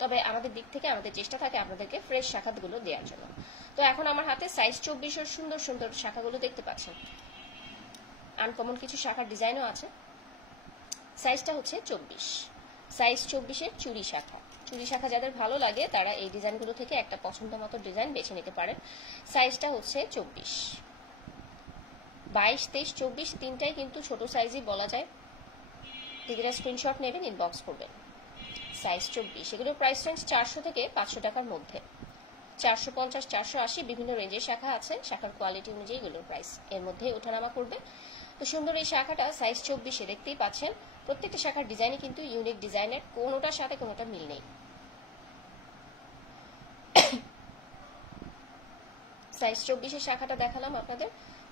তবে আমাদের দিক থেকে আমাদের চেষ্টা থাকে আপনাদেরকে ফ্রেশ শাখাগুলো দেওয়ার জন্য। তো এখন আমার হাতে সাইজ 24 এর সুন্দর সুন্দর শাখাগুলো দেখতে পাচ্ছেন। আনকমন কিছু শাখার ডিজাইনও আছে। সাইজটা হচ্ছে 24, সাইজ 24 এর চুড়ি শাখা যাদের ভালো লাগে তারা এই ডিজাইনগুলো থেকে একটা পছন্দ মতো ডিজাইন বেছে নিতে পারেন। সাইজটা হচ্ছে 24, 22, 23, 24 তিনটাই কিন্তু ছোট সাইজই বলা যায়। দিদিরা স্ক্রিনশট নেবেন, ইনবক্স করবেন। সাইজ 24, এগুলোর প্রাইস রেঞ্জ 400 থেকে 500 টাকার মধ্যে। 450, 480 বিভিন্ন রেঞ্জের শাখা আছে। শাখার কোয়ালিটি অনুযায়ী এগুলোর প্রাইস এর মধ্যে ওঠানামা করবে। তো সুন্দর এই শাখাটা সাইজ 24 দেখতেই পাচ্ছেন। প্রত্যেকটা শাখার ডিজাইনই কিন্তু ইউনিক ডিজাইনের, কোনোটার সাথে কোনোটা মিল নেই। সাইজ 24 এর শাখাটা দেখালাম আপনাদের।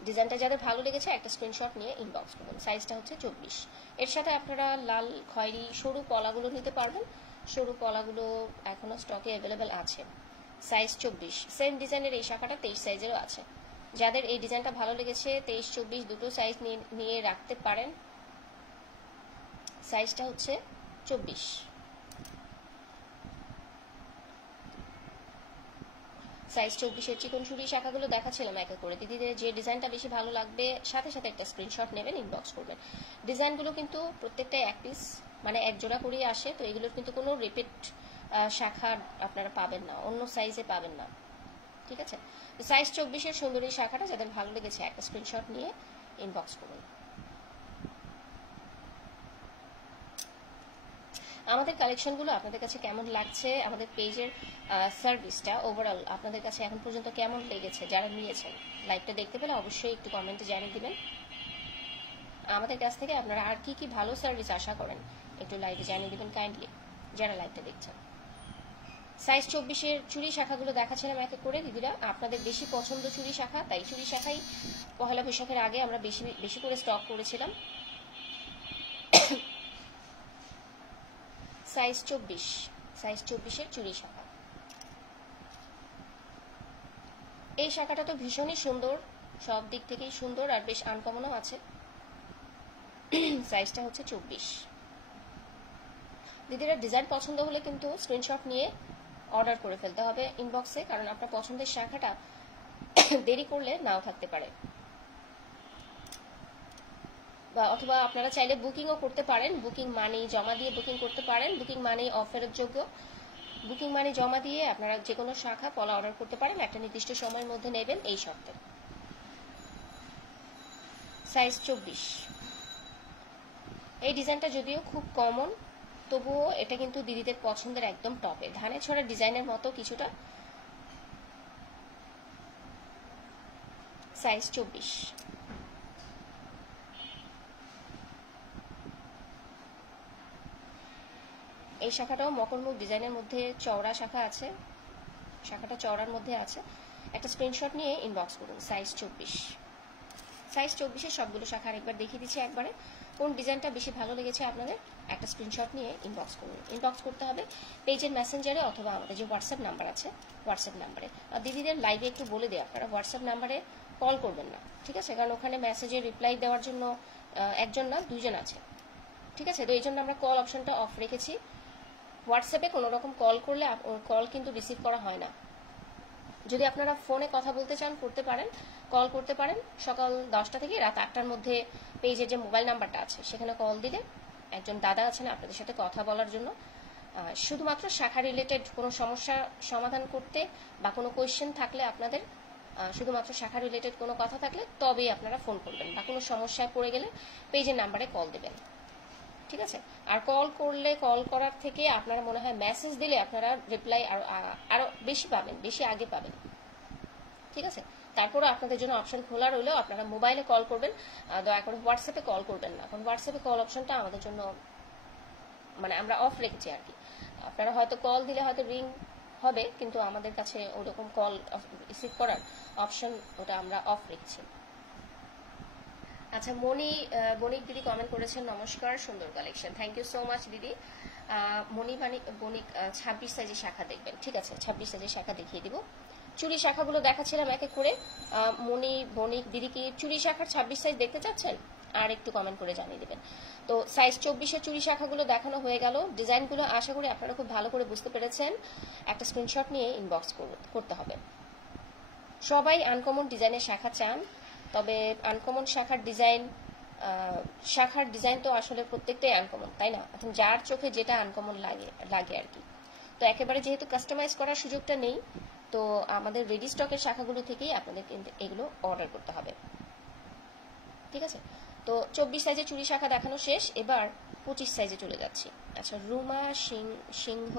ডিজাইনটা যাদের ভালো লেগেছে একটা স্ক্রিনশট নিয়ে ইনবক্স করুন। সাইজটা হচ্ছে 24। এর সাথে আপনারা লাল খয়েরি সরু পলাগুলো নিতে পারবেন। সরু পলাগুলো এখনো স্টকে অ্যাভেলেবেল আছে। সাইজ 24, সেম ডিজাইনের এই শাখাটা 23 সাইজেরও আছে। যাদের এই ডিজাইনটা ভালো লেগেছে 23, 24 দুটো সাইজ নিয়ে রাখতে পারেন। সাইজটা হচ্ছে 24। সাইজ 24 এর চিকন চুড়ি শাখাগুলো দেখাচ্ছিলাম একে করে। দিদিদের যে ডিজাইনটা বেশি ভালো লাগবে সাথে সাথে একটা স্ক্রিনশট নেবেন, ইনবক্স করবেন। ডিজাইনগুলো কিন্তু প্রত্যেকটাই এক পিস, মানে এক জোড়া করেই আসে। তো এগুলোর কিন্তু কোনো রিপিট শাখা আপনারা পাবেন না, অন্য সাইজে পাবেন না, ঠিক আছে। তো সাইজ 24 এর সুন্দর এই শাখাটা যাদের ভালো লেগেছে একটা স্ক্রিনশট নিয়ে ইনবক্স করুন। আমাদের কালেকশনগুলো আপনাদের কাছে কেমন লাগছে, আমাদের পেজের সার্ভিসটা ওভারঅল আপনাদের কাছে এখন পর্যন্ত কেমন লেগেছে, যারা নিয়েছেন লাইভটা দেখতে পেলে অবশ্যই একটু কমেন্টে জানিয়ে দিবেন। আমাদের কাছ থেকে আপনারা আর কি কি ভালো সার্ভিস আশা করেন একটু লাইভে জানিয়ে দিবেন কাইন্ডলি, যারা লাইভটা দেখছেন। সাইজ 24 এর চুড়ি শাখাগুলো দেখাচ্ছিলাম একে করে। দিদিরা আপনাদের বেশি পছন্দ চুড়ি শাখা, তাই চুড়ি শাখাই পহেলা বৈশাখের আগে আমরা বেশি করে স্টক করেছিলাম। সাইজ 24 এর চুড়ি শাখা। এই শাখাটা তো ভীষণই সুন্দর, সব দিক থেকেই সুন্দর আর বেশ আনকমনও আছে। সাইজটা হচ্ছে 24। দিদিরা ডিজাইন পছন্দ হলে কিন্তু স্ক্রিনশট নিয়ে অর্ডার করে ফেলতে হবে ইনবক্সে, কারণ আপনার পছন্দের শাখাটা দেরি করলে নাও থাকতে পারে। বা অথবা আপনারা চাইলে বুকিংও করতে পারেন, বুকিং মানি জমা দিয়ে বুকিং করতে পারেন। বুকিং মানি অফারের যোগ্য। বুকিং মানি জমা দিয়ে আপনারা যে কোনো শাখা পলা অর্ডার করতে পারেন, একটা নির্দিষ্ট সময়ের মধ্যে নেবেন এই শর্তে। সাইজ 24। এই ডিজাইনটা যদিও খুব কমন, তবুও এটা কিন্তু দিদিদের পছন্দের একদম টপে। ধানে ছড়া ডিজাইনের মতো কিছুটা। সাইজ 24। এই শাখাটাও মকরমুখ ডিজাইনের মধ্যে চওড়া শাখা আছে, শাখাটা চওড়ার মধ্যে আছে। একটা স্ক্রিনশট নিয়ে ইনবক্স করুন। সাইজ 24। সাইজ 24 এর সবগুলো শাখা আরেকবার দেখিয়ে দিচ্ছি একবারে। কোন ডিজাইনটা বেশি ভালো লেগেছে আপনাদের একটা স্ক্রিনশট নিয়ে ইনবক্স করুন। ইনবক্স করতে হবে পেজের মেসেঞ্জারে অথবা আমাদের যে হোয়াটসঅ্যাপ নাম্বার আছে হোয়াটসঅ্যাপ নাম্বারে। আর দিদিদের লাইভে একটু বলে দেয় আপনারা হোয়াটসঅ্যাপ নাম্বারে কল করবেন না, ঠিক আছে, কারণ ওখানে মেসেজে রিপ্লাই দেওয়ার জন্য একজন না দুইজন আছে, ঠিক আছে। তো এই জন্য আমরা কল অপশনটা অফ রেখেছি। হোয়াটসঅ্যাপে কোনো রকম কল করলে কল কিন্তু রিসিভ করা হয় না। যদি আপনারা ফোনে কথা বলতে চান করতে পারেন, কল করতে পারেন সকাল 10টা থেকে রাত 8টার মধ্যে। পেজের যে মোবাইল নাম্বারটা আছে সেখানে কল দিলে একজন দাদা আছেন আপনাদের সাথে কথা বলার জন্য। শুধুমাত্র শাখা রিলেটেড কোনো সমস্যা সমাধান করতে বা কোনো কোয়েশ্চেন থাকলে আপনাদের, শুধুমাত্র শাখা রিলেটেড কোনো কথা থাকলে তবেই আপনারা ফোন করবেন, বা কোনো সমস্যায় পড়ে গেলে পেজের নাম্বারে কল দেবেন, ঠিক আছে? আর কল করলে, কল করার থেকে আপনারা মনে হয় মেসেজ দিলে আপনারা রিপ্লাই আরো বেশি পাবেন, বেশি আগে পাবেন, ঠিক আছে? তারপরে আপনাদের জন্য অপশন খোলা রইলেও আপনারা মোবাইলে কল করবেন, দয়া করে হোয়াটসঅ্যাপে কল করবেন না, কারণ হোয়াটসঅ্যাপে কল অপশনটা আমাদের জন্য মানে আমরা অফ রেখেছি আর কি। আপনারা হয়তো কল দিলে হয়তো রিং হবে, কিন্তু আমাদের কাছে ওরকম কল রিসিভ করার অপশন ওটা আমরা অফ রেখেছি। আচ্ছা, বণিক দিদি কমেন্ট করেছেন, নমস্কার, সুন্দর collection, thank you so much দিদি। বণিক 26 সাইজের শাখা দেখবেন, ঠিক আছে? 26 সাইজের শাখা দেখিয়ে দিব। চুড়ি শাখাগুলো দেখাচ্ছিলাম এক এক করে। বণিক দিদি কি চুড়ি শাখার 26 সাইজ দেখতে চাচ্ছেন? আর একটু কমেন্ট করে জানিয়ে দেবেন। তো সাইজ 24-এর চুড়ি শাখাগুলো দেখানো হয়ে গেল। ডিজাইনগুলো আশা করি আপনারা খুব ভালো করে বুঝতে পেরেছেন। একটা স্ক্রিনশট নিয়ে ইনবক্স করতে হবে। সবাই আনকমন ডিজাইনের শাখা চান, তবে আনকমন শাখার ডিজাইন তো আসলে প্রত্যেকটাই আনকমন, তাই না? এখন যার চোখে যেটা আনকমন লাগে আর কি। তো একেবারে যেহেতু কাস্টমাইজ করার সুযোগটা নেই, তো আমাদের রেডি স্টকের শাখাগুলো থেকেই আপনাদের কিন্তু এগুলো অর্ডার করতে হবে, ঠিক আছে? তো 24 সাইজের চুড়ি শাখা দেখানো শেষ, এবার 25 সাইজে চলে যাচ্ছি। আচ্ছা, সিংহ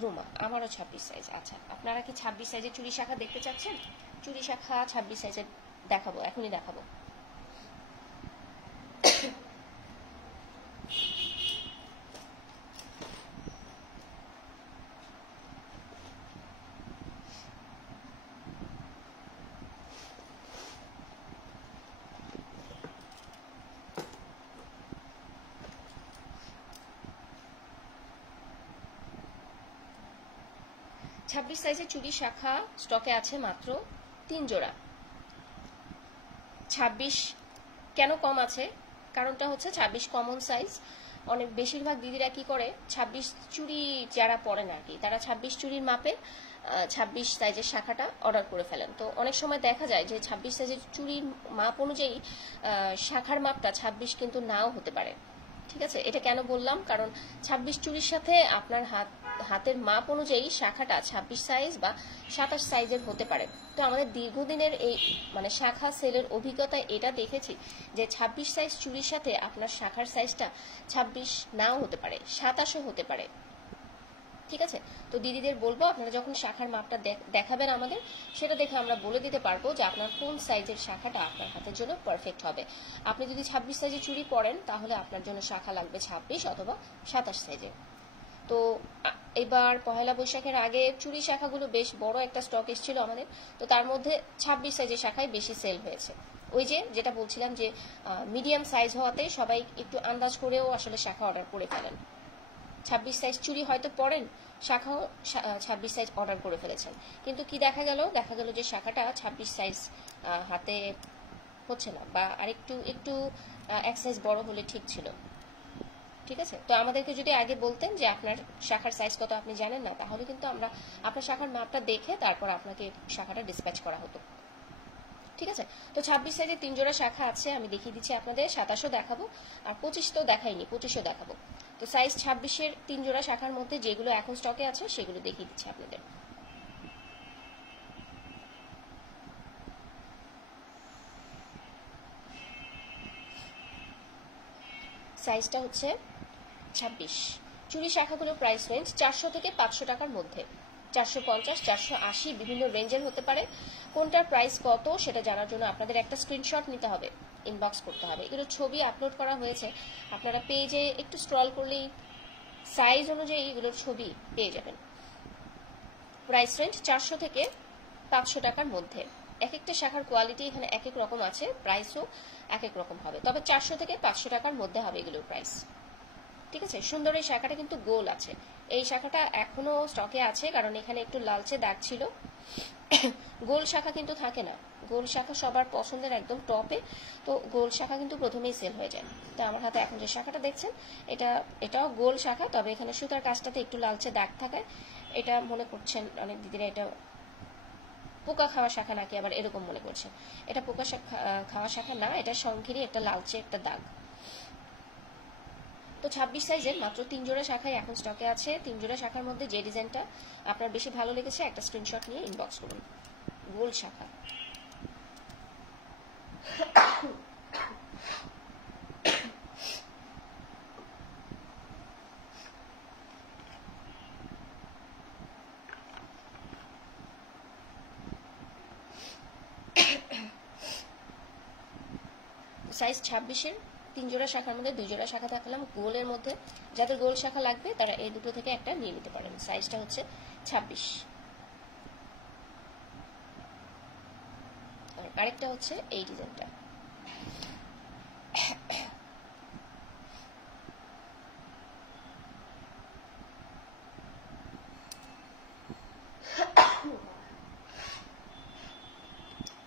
রুমা, আমারও 26 সাইজ। আচ্ছা, আপনারা কি 26 সাইজের চুড়ি শাখা দেখতে চাচ্ছেন? চুড়ি শাখা 26 সাইজের দেখাবো, এখনই দেখাবো। ছাব্বিশ সাইজের চুড়ি শাখা স্টকে আছে মাত্র 3 জোড়া। 26 কেন কম আছে? কারণটা হচ্ছে 26 কমন সাইজ। অনেক বেশিরভাগ দিদিরা কি করে, 26 চুড়ি যারা পরেন আর কি, তারা 26 চুড়ির মাপে 26 সাইজের শাখাটা অর্ডার করে ফেলেন। তো অনেক সময় দেখা যায় যে 26 সাইজের চুড়ির মাপ অনুযায়ী শাখার মাপটা 26 কিন্তু নাও হতে পারে, ঠিক আছে? এটা কেন বললাম? কারণ 26 চুড়ির সাথে আপনার হাতের মাপ অনুযায়ী শাখাটা 26 সাইজ বা 27 সাইজের হতে পারে। তো আমাদের দীর্ঘদিনের এই মানে শাখা সেলের অভিজ্ঞতায় এটা দেখেছি যে 26 সাইজ চুড়ির সাথে আপনার শাখার সাইজটা 26 নাও হতে পারে, 27ও হতে পারে, ঠিক আছে? তো দিদিদের বলবো আপনারা যখন শাখার মাপটা দেখাবেন আমাদের, সেটা দেখে আমরা বলে দিতে পারবো যে আপনার কোন সাইজের শাখাটা আপনার হাতের জন্য পারফেক্ট হবে। আপনি যদি 26 সাইজের চুড়ি পরেন তাহলে আপনার জন্য শাখা লাগবে 26 অথবা 27 সাইজের। তো এবার পহেলা বৈশাখের আগে চুড়ি শাখাগুলো বেশ বড় একটা স্টক এসেছিল আমাদের, তো তার মধ্যে 26 সাইজের শাখায় বেশি সেল হয়েছে। ওই যেটা বলছিলাম যে মিডিয়াম সাইজ হওয়াতে সবাই একটু আন্দাজ করেও আসলে শাখা অর্ডার করে ফেলেন। 26 সাইজ চুড়ি হয়তো পরেন, শাখাও 26 সাইজ অর্ডার করে ফেলেছেন, কিন্তু কি দেখা গেল যে শাখাটা 26 সাইজ হাতে হচ্ছে না, বা আরেকটু এক সাইজ বড় হলে ঠিক ছিল, ঠিক আছে? তো আমাদেরকে যদি আগে বলতেন যে আপনার শাখার সাইজ কত আপনি জানেন না, তাহলে কিন্তু আমরা আপনার শাখার মাপটা দেখে তারপর আপনাকে শাখাটা ডিসপ্যাচ করা হতো, ঠিক আছে? তো 26 সাইজের 3 জোড়া শাখা আছে, আমি দেখিয়ে দিচ্ছি আপনাদের। 27ও দেখাবো, আর 25 তো দেখাইনি, 25ও দেখাবো। তো সাইজ 26-এর 3 জোড়া শাখার মধ্যে যেগুলো এখন স্টকে আছে সেগুলো দেখিয়ে দিচ্ছি আপনাদের। সাইজটা হচ্ছে 26। চুড়ি শাখাগুলোর প্রাইস রেঞ্জ 400 থেকে 500 টাকার মধ্যে, 450, 480 বিভিন্ন রেঞ্জের হতে পারে। কোনটার প্রাইস কত সেটা জানার জন্য আপনাদের একটা স্ক্রিনশট নিতে হবে, ইনবক্স করতে হবে। এগুলো ছবি আপলোড করা হয়েছে, আপনারা পেজে একটু স্ক্রল করলেই সাইজ অনুযায়ী এগুলোর ছবি পেয়ে যাবেন। প্রাইস রেঞ্জ 400 থেকে 500 টাকার মধ্যে। এক একটা শাখার কোয়ালিটি এখানে এক এক রকম আছে, প্রাইসও এক এক রকম হবে, তবে 400 থেকে 500 টাকার মধ্যে হবে এগুলোর প্রাইস, ঠিক আছে? সুন্দর এই শাখাটা কিন্তু গোল আছে, এই শাখাটা এখনো স্টকে আছে কারণ এখানে একটু লালচে দাগ ছিল, গোল শাখা কিন্তু থাকে না, গোল শাখা সবার পছন্দের একদম টপে, তো গোল শাখা কিন্তু প্রথমেই সেল হয়ে যায়। তো আমার হাতে এখন যে শাখাটা দেখছেন এটাও গোল শাখা, তবে এখানে সুতার কাজটাতে একটু লালচে দাগ থাকায় এটা মনে করছেন অনেক দিদিরা এটা পোকা খাওয়া শাখা নাকি আবার এরকম মনে করছেন। এটা পোকা খাওয়া শাখা না, এটা শঙ্খেরই একটা লালচে একটা দাগ। তো 26 সাইজের মাত্র 3 জোড়া শাখাই এখন স্টকে আছে। 3 জোড়া শাখার মধ্যে যে ডিজাইনটা আপনার বেশি ভালো লেগেছে একটা স্ক্রিনশট নিয়ে ইনবক্স করুন। গোল শাখা। সাইজ 26-এর 3 জোড়া শাখার মধ্যে 2 জোড়া শাখা থাকলাম গোলের মধ্যে। যাদের গোল শাখা লাগবে তারা এই দুটো থেকে একটা নিয়ে নিতে পারেন। সাইজটা হচ্ছে 26। আর আরেকটা হচ্ছে এই ডিজাইনটা।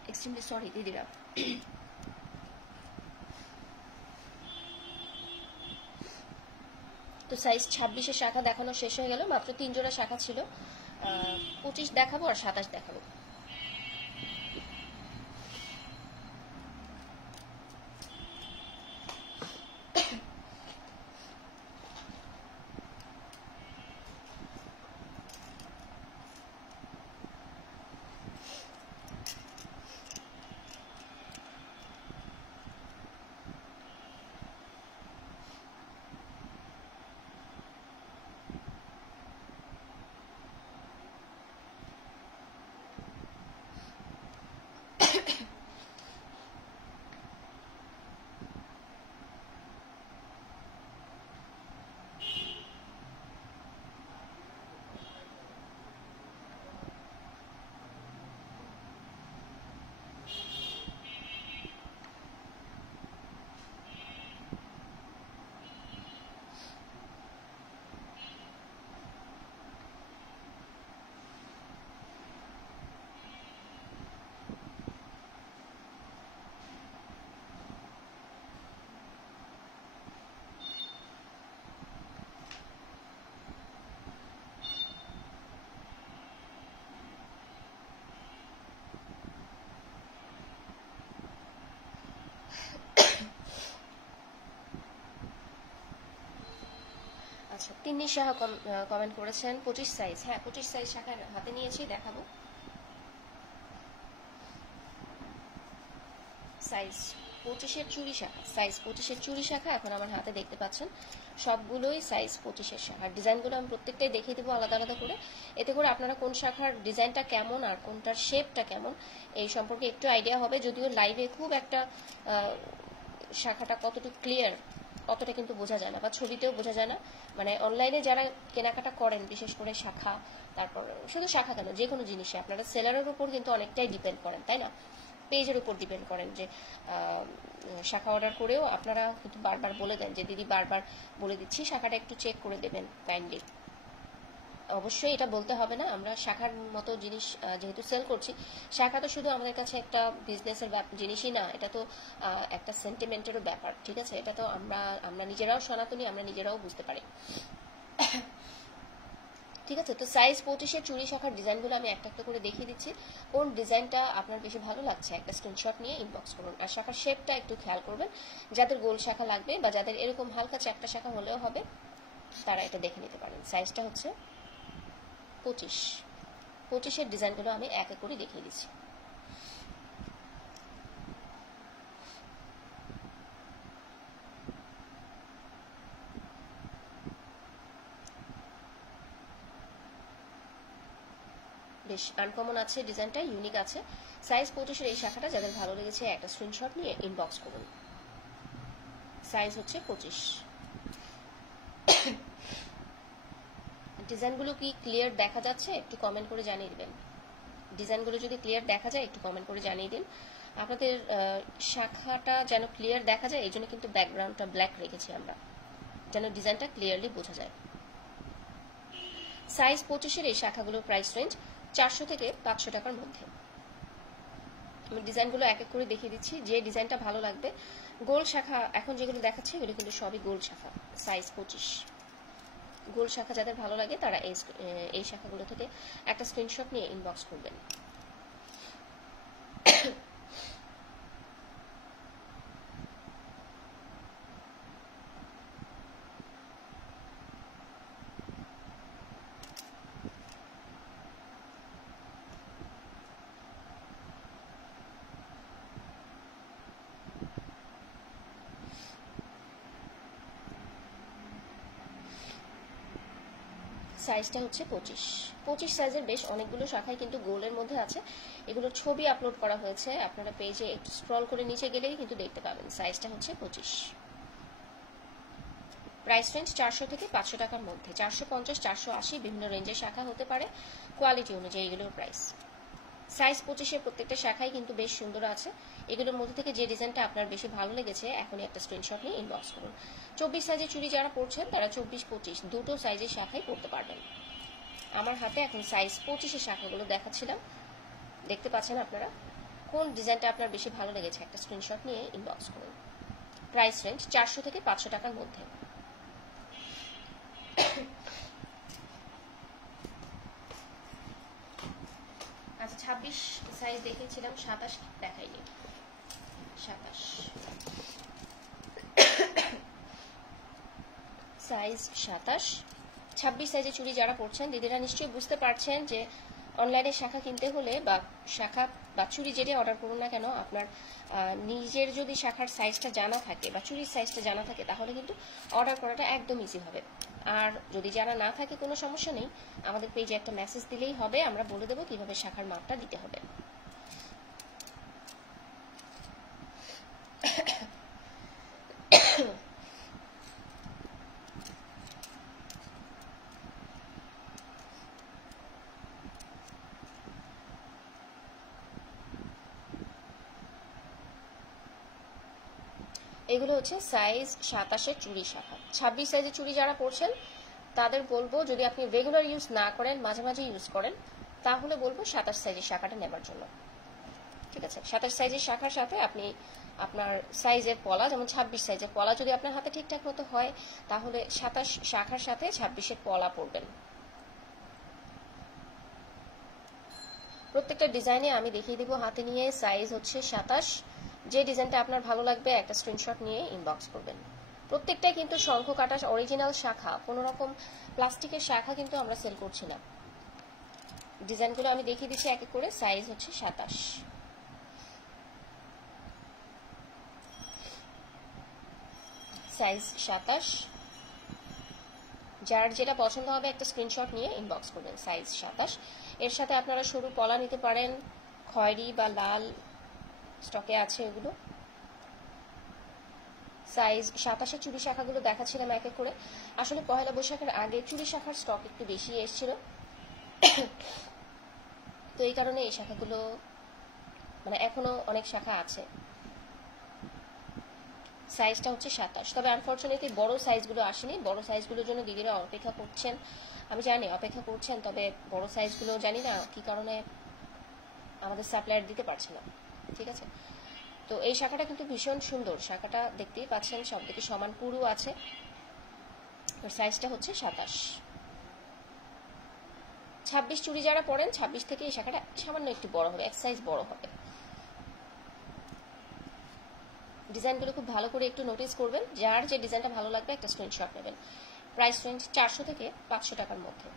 এক্সট্রিমলি সরি দিদিরা। তো সাইজ 26-এর শাখা দেখানো শেষ হয়ে গেল। মাত্র 3 জোড়া শাখা ছিল। 25 দেখাবো আর 27 দেখাবো। আচ্ছা, তিন্নি সাহা কমেন্ট করেছেন 25 সাইজ। হ্যাঁ, 25 সাইজ শাখা হাতে নিয়েছি, দেখাবো। সাইজ 25-এর চুড়ি শাখা। সাইজ 25-এর চুড়ি শাখা এখন আমার হাতে দেখতে পাচ্ছেন। সবগুলোই সাইজ 25-এর শাখা। ডিজাইনগুলো আমি প্রত্যেকটাই দেখিয়ে দেবো আলাদা আলাদা করে, এতে করে আপনারা কোন শাখার ডিজাইনটা কেমন আর কোনটার শেপটা কেমন এই সম্পর্কে একটু আইডিয়া হবে। যদিও লাইভে খুব একটা শাখাটা কতটুকু ক্লিয়ার অতটা কিন্তু বোঝা যায় না, বা ছবিতেও বোঝা যায় না। মানে অনলাইনে যারা কেনাকাটা করেন, বিশেষ করে শাখা, তারপর শুধু শাখা কেন, যে কোনো জিনিসে আপনারা সেলারের উপর কিন্তু অনেকটাই ডিপেন্ড করেন, তাই না? পেজের উপর ডিপেন্ড করেন। যে শাখা অর্ডার করেও আপনারা কিন্তু বারবার বলে দেন যে দিদি বারবার বলে দিচ্ছি শাখাটা একটু চেক করে দেবেন কাইন্ডলি। অবশ্যই এটা বলতে হবে না, আমরা শাখার মতো জিনিস যেহেতু সেল করছি, শাখা তো শুধু আমাদের কাছে একটা বিজনেসের জিনিসই না, এটা তো একটা সেন্টিমেন্টেরও ব্যাপার, ঠিক আছে? এটা তো আমরা নিজেরাও সনাতনী, আমরা নিজেরাও বুঝতে পারি, ঠিক আছে? তো সাইজ 25-এর চুড়ি শাখার ডিজাইনগুলো আমি একটা একটা করে দেখিয়ে দিচ্ছি। কোন ডিজাইনটা আপনার বেশি ভালো লাগছে একটা স্ক্রিনশট নিয়ে ইনবক্স করুন। আর শাখার শেপটা একটু খেয়াল করবেন। যাদের গোল শাখা লাগবে বা যাদের এরকম হালকা চারটা শাখা হলেও হবে, তারা এটা দেখে নিতে পারেন। সাইজটা হচ্ছে 25। 25-এর ডিজাইনগুলো আমি এক এক করে দেখিয়ে দিচ্ছি। বেশ আনকমন আছে, ডিজাইনটা ইউনিক আছে। সাইজ 25-এর এই শাখাটা যাদের ভালো লেগেছে একটা স্ক্রিনশট নিয়ে ইনবক্স করুন। সাইজ হচ্ছে 25। ডিজাইনগুলো কি ক্লিয়ার দেখা যাচ্ছে একটু কমেন্ট করে জানিয়ে দিবেন। ডিজাইনগুলো যদি ক্লিয়ার দেখা যায় একটু কমেন্ট করে জানিয়ে দিন। আপনাদের শাখাটা যেন ক্লিয়ার দেখা যায় এই জন্য কিন্তু ব্যাকগ্রাউন্ডটা ব্ল্যাক রেখেছি আমরা, যেন ডিজাইনটা ক্লিয়ারলি বোঝা যায়। সাইজ 25-এর এই শাখাগুলোর প্রাইস রেঞ্জ 400 থেকে 500 টাকার মধ্যে। আমি ডিজাইনগুলো এক এক করে দেখিয়ে দিচ্ছি, যে ডিজাইনটা ভালো লাগবে। গোল শাখা এখন যেগুলো দেখাচ্ছি এগুলো কিন্তু সবই গোল শাখা, সাইজ 25। গোল শাখা যাদের ভালো লাগে তারা এই শাখাগুলো থেকে একটা স্ক্রিনশট নিয়ে ইনবক্স করবেন। সাইজটা হচ্ছে 25 সাইজের বেশ অনেকগুলো শাখায় কিন্তু গোলের মধ্যে আছে। এগুলোর ছবি আপলোড করা হয়েছে, আপনারা পেজে একটু স্ক্রল করে নিচে গেলেই কিন্তু দেখতে পাবেন। সাইজটা হচ্ছে 25। প্রাইস রেঞ্জ 400 থেকে 500 টাকার মধ্যে। 450, 480 বিভিন্ন রেঞ্জের শাখা হতে পারে, কোয়ালিটি অনুযায়ী এগুলোর প্রাইস। সাইজ 25-এর প্রত্যেকটা শাখাই কিন্তু বেশ সুন্দর আছে। এগুলোর মধ্যে থেকে যে ডিজাইনটা আপনার বেশি ভালো লেগেছে এখনই একটা স্ক্রিনশট নিয়ে ইনবক্স করুন। 24 সাইজের চুড়ি যারা পরছেন তারা 24-25 দুটো সাইজের শাখাই পরতে পারবেন। আমার হাতে এখন সাইজ 25-এর শাখাগুলো দেখাচ্ছিলাম, দেখতে পাচ্ছেন আপনারা। কোন ডিজাইনটা আপনার বেশি ভালো লেগেছে একটা স্ক্রিনশট নিয়ে ইনবক্স করুন। প্রাইস রেঞ্জ 400 থেকে 500 টাকার মধ্যে। আচ্ছা, 26 সাইজ দেখিয়েছিলাম, 27 দেখাইনি। 27 সাইজ 27। 26 সাইজে চুড়ি যারা পরছেন দিদিরা নিশ্চয়ই বুঝতে পারছেন যে অনলাইনে শাখা কিনতে হলে বা শাখা বা চুড়ি যেটা অর্ডার করুন না কেন, আপনার নিজের যদি শাখার সাইজটা জানা থাকে বা চুড়ির সাইজটা জানা থাকে তাহলে কিন্তু অর্ডার করাটা একদম ইজি হবে। আর যদি জানা না থাকে কোনো সমস্যা নেই, আমাদের পেজে একটা মেসেজ দিলেই হবে, আমরা বলে দেবো কিভাবে শাখার মাপটা দিতে হবে। এগুলো হচ্ছে সাইজ 27-এর চুড়ি শাখা। 26 সাইজের চুড়ি যারা পরছেন তাদের বলবো, যদি আপনি রেগুলার ইউজ না করেন, মাঝে মাঝে ইউজ করেন, তাহলে বলবো 27 সাইজের শাখাটা নেবার জন্য। ঠিক আছে, 27 সাইজের শাখার সাথে আপনি আপনার সাইজের পলা, যেমন 26 সাইজের পলা যদি আপনার হাতে ঠিকঠাক মতো হয় তাহলে 27 শাখার সাথে 26-এর পলা পরবেন। প্রত্যেকটা ডিজাইনে আমি দেখিয়ে দিব হাতে নিয়ে। সাইজ হচ্ছে 27। যে ডিজাইনটা আপনার ভালো লাগবে একটা স্ক্রিনশট নিয়ে ইনবক্স করবেন। প্রত্যেকটাই কিন্তু শঙ্খ কাটা অরিজিনাল শাখা, কোনো রকম প্লাস্টিকের শাখা কিন্তু আমরা সেল করছি না। ডিজাইনগুলো আমি দেখিয়ে দিচ্ছি এক এক করে। সাইজ হচ্ছে 27। সাইজ 27। যার যেটা পছন্দ হবে একটা স্ক্রিনশট নিয়ে ইনবক্স করবেন। সাইজ 27। এর সাথে আপনারা সরু পলা নিতে পারেন, খয়েরি বা লাল স্টকে আছে এগুলো। সাইজ 27-এর চুড়ি শাখাগুলো দেখাচ্ছিলাম এক এক করে। আসলে পহেলা বৈশাখের আগে চুড়ি শাখার স্টক একটু বেশি এসেছিল, তো এই কারণে এই শাখাগুলো মানে এখনো অনেক শাখা আছে। সাইজটা হচ্ছে 27। তবে আনফর্চুনেটলি বড় সাইজগুলো আসেনি। বড় সাইজগুলোর জন্য দিদিরা অপেক্ষা করছেন, আমি জানি অপেক্ষা করছেন, তবে বড় সাইজগুলো জানি না কি কারণে আমাদের সাপ্লায়ার দিতে পারছে না। ঠিক আছে, তো এই শাখাটা কিন্তু ভীষণ সুন্দর। শাখাটা দেখতেই পাচ্ছেন, সব দিকে সমান পুরু আছে। সাইজটা হচ্ছে 27। 26 চুড়ি যারা পরেন, 26 থেকে এই শাখাটা সামান্য একটু বড় হবে, এক সাইজ বড় হবে। ডিজাইনগুলো খুব ভালো করে একটু নোটিস করবেন। যার যে ডিজাইনটা ভালো লাগবে একটা স্ক্রিনশট নেবেন। প্রাইস রেঞ্জ 400 থেকে 500 টাকার মধ্যে।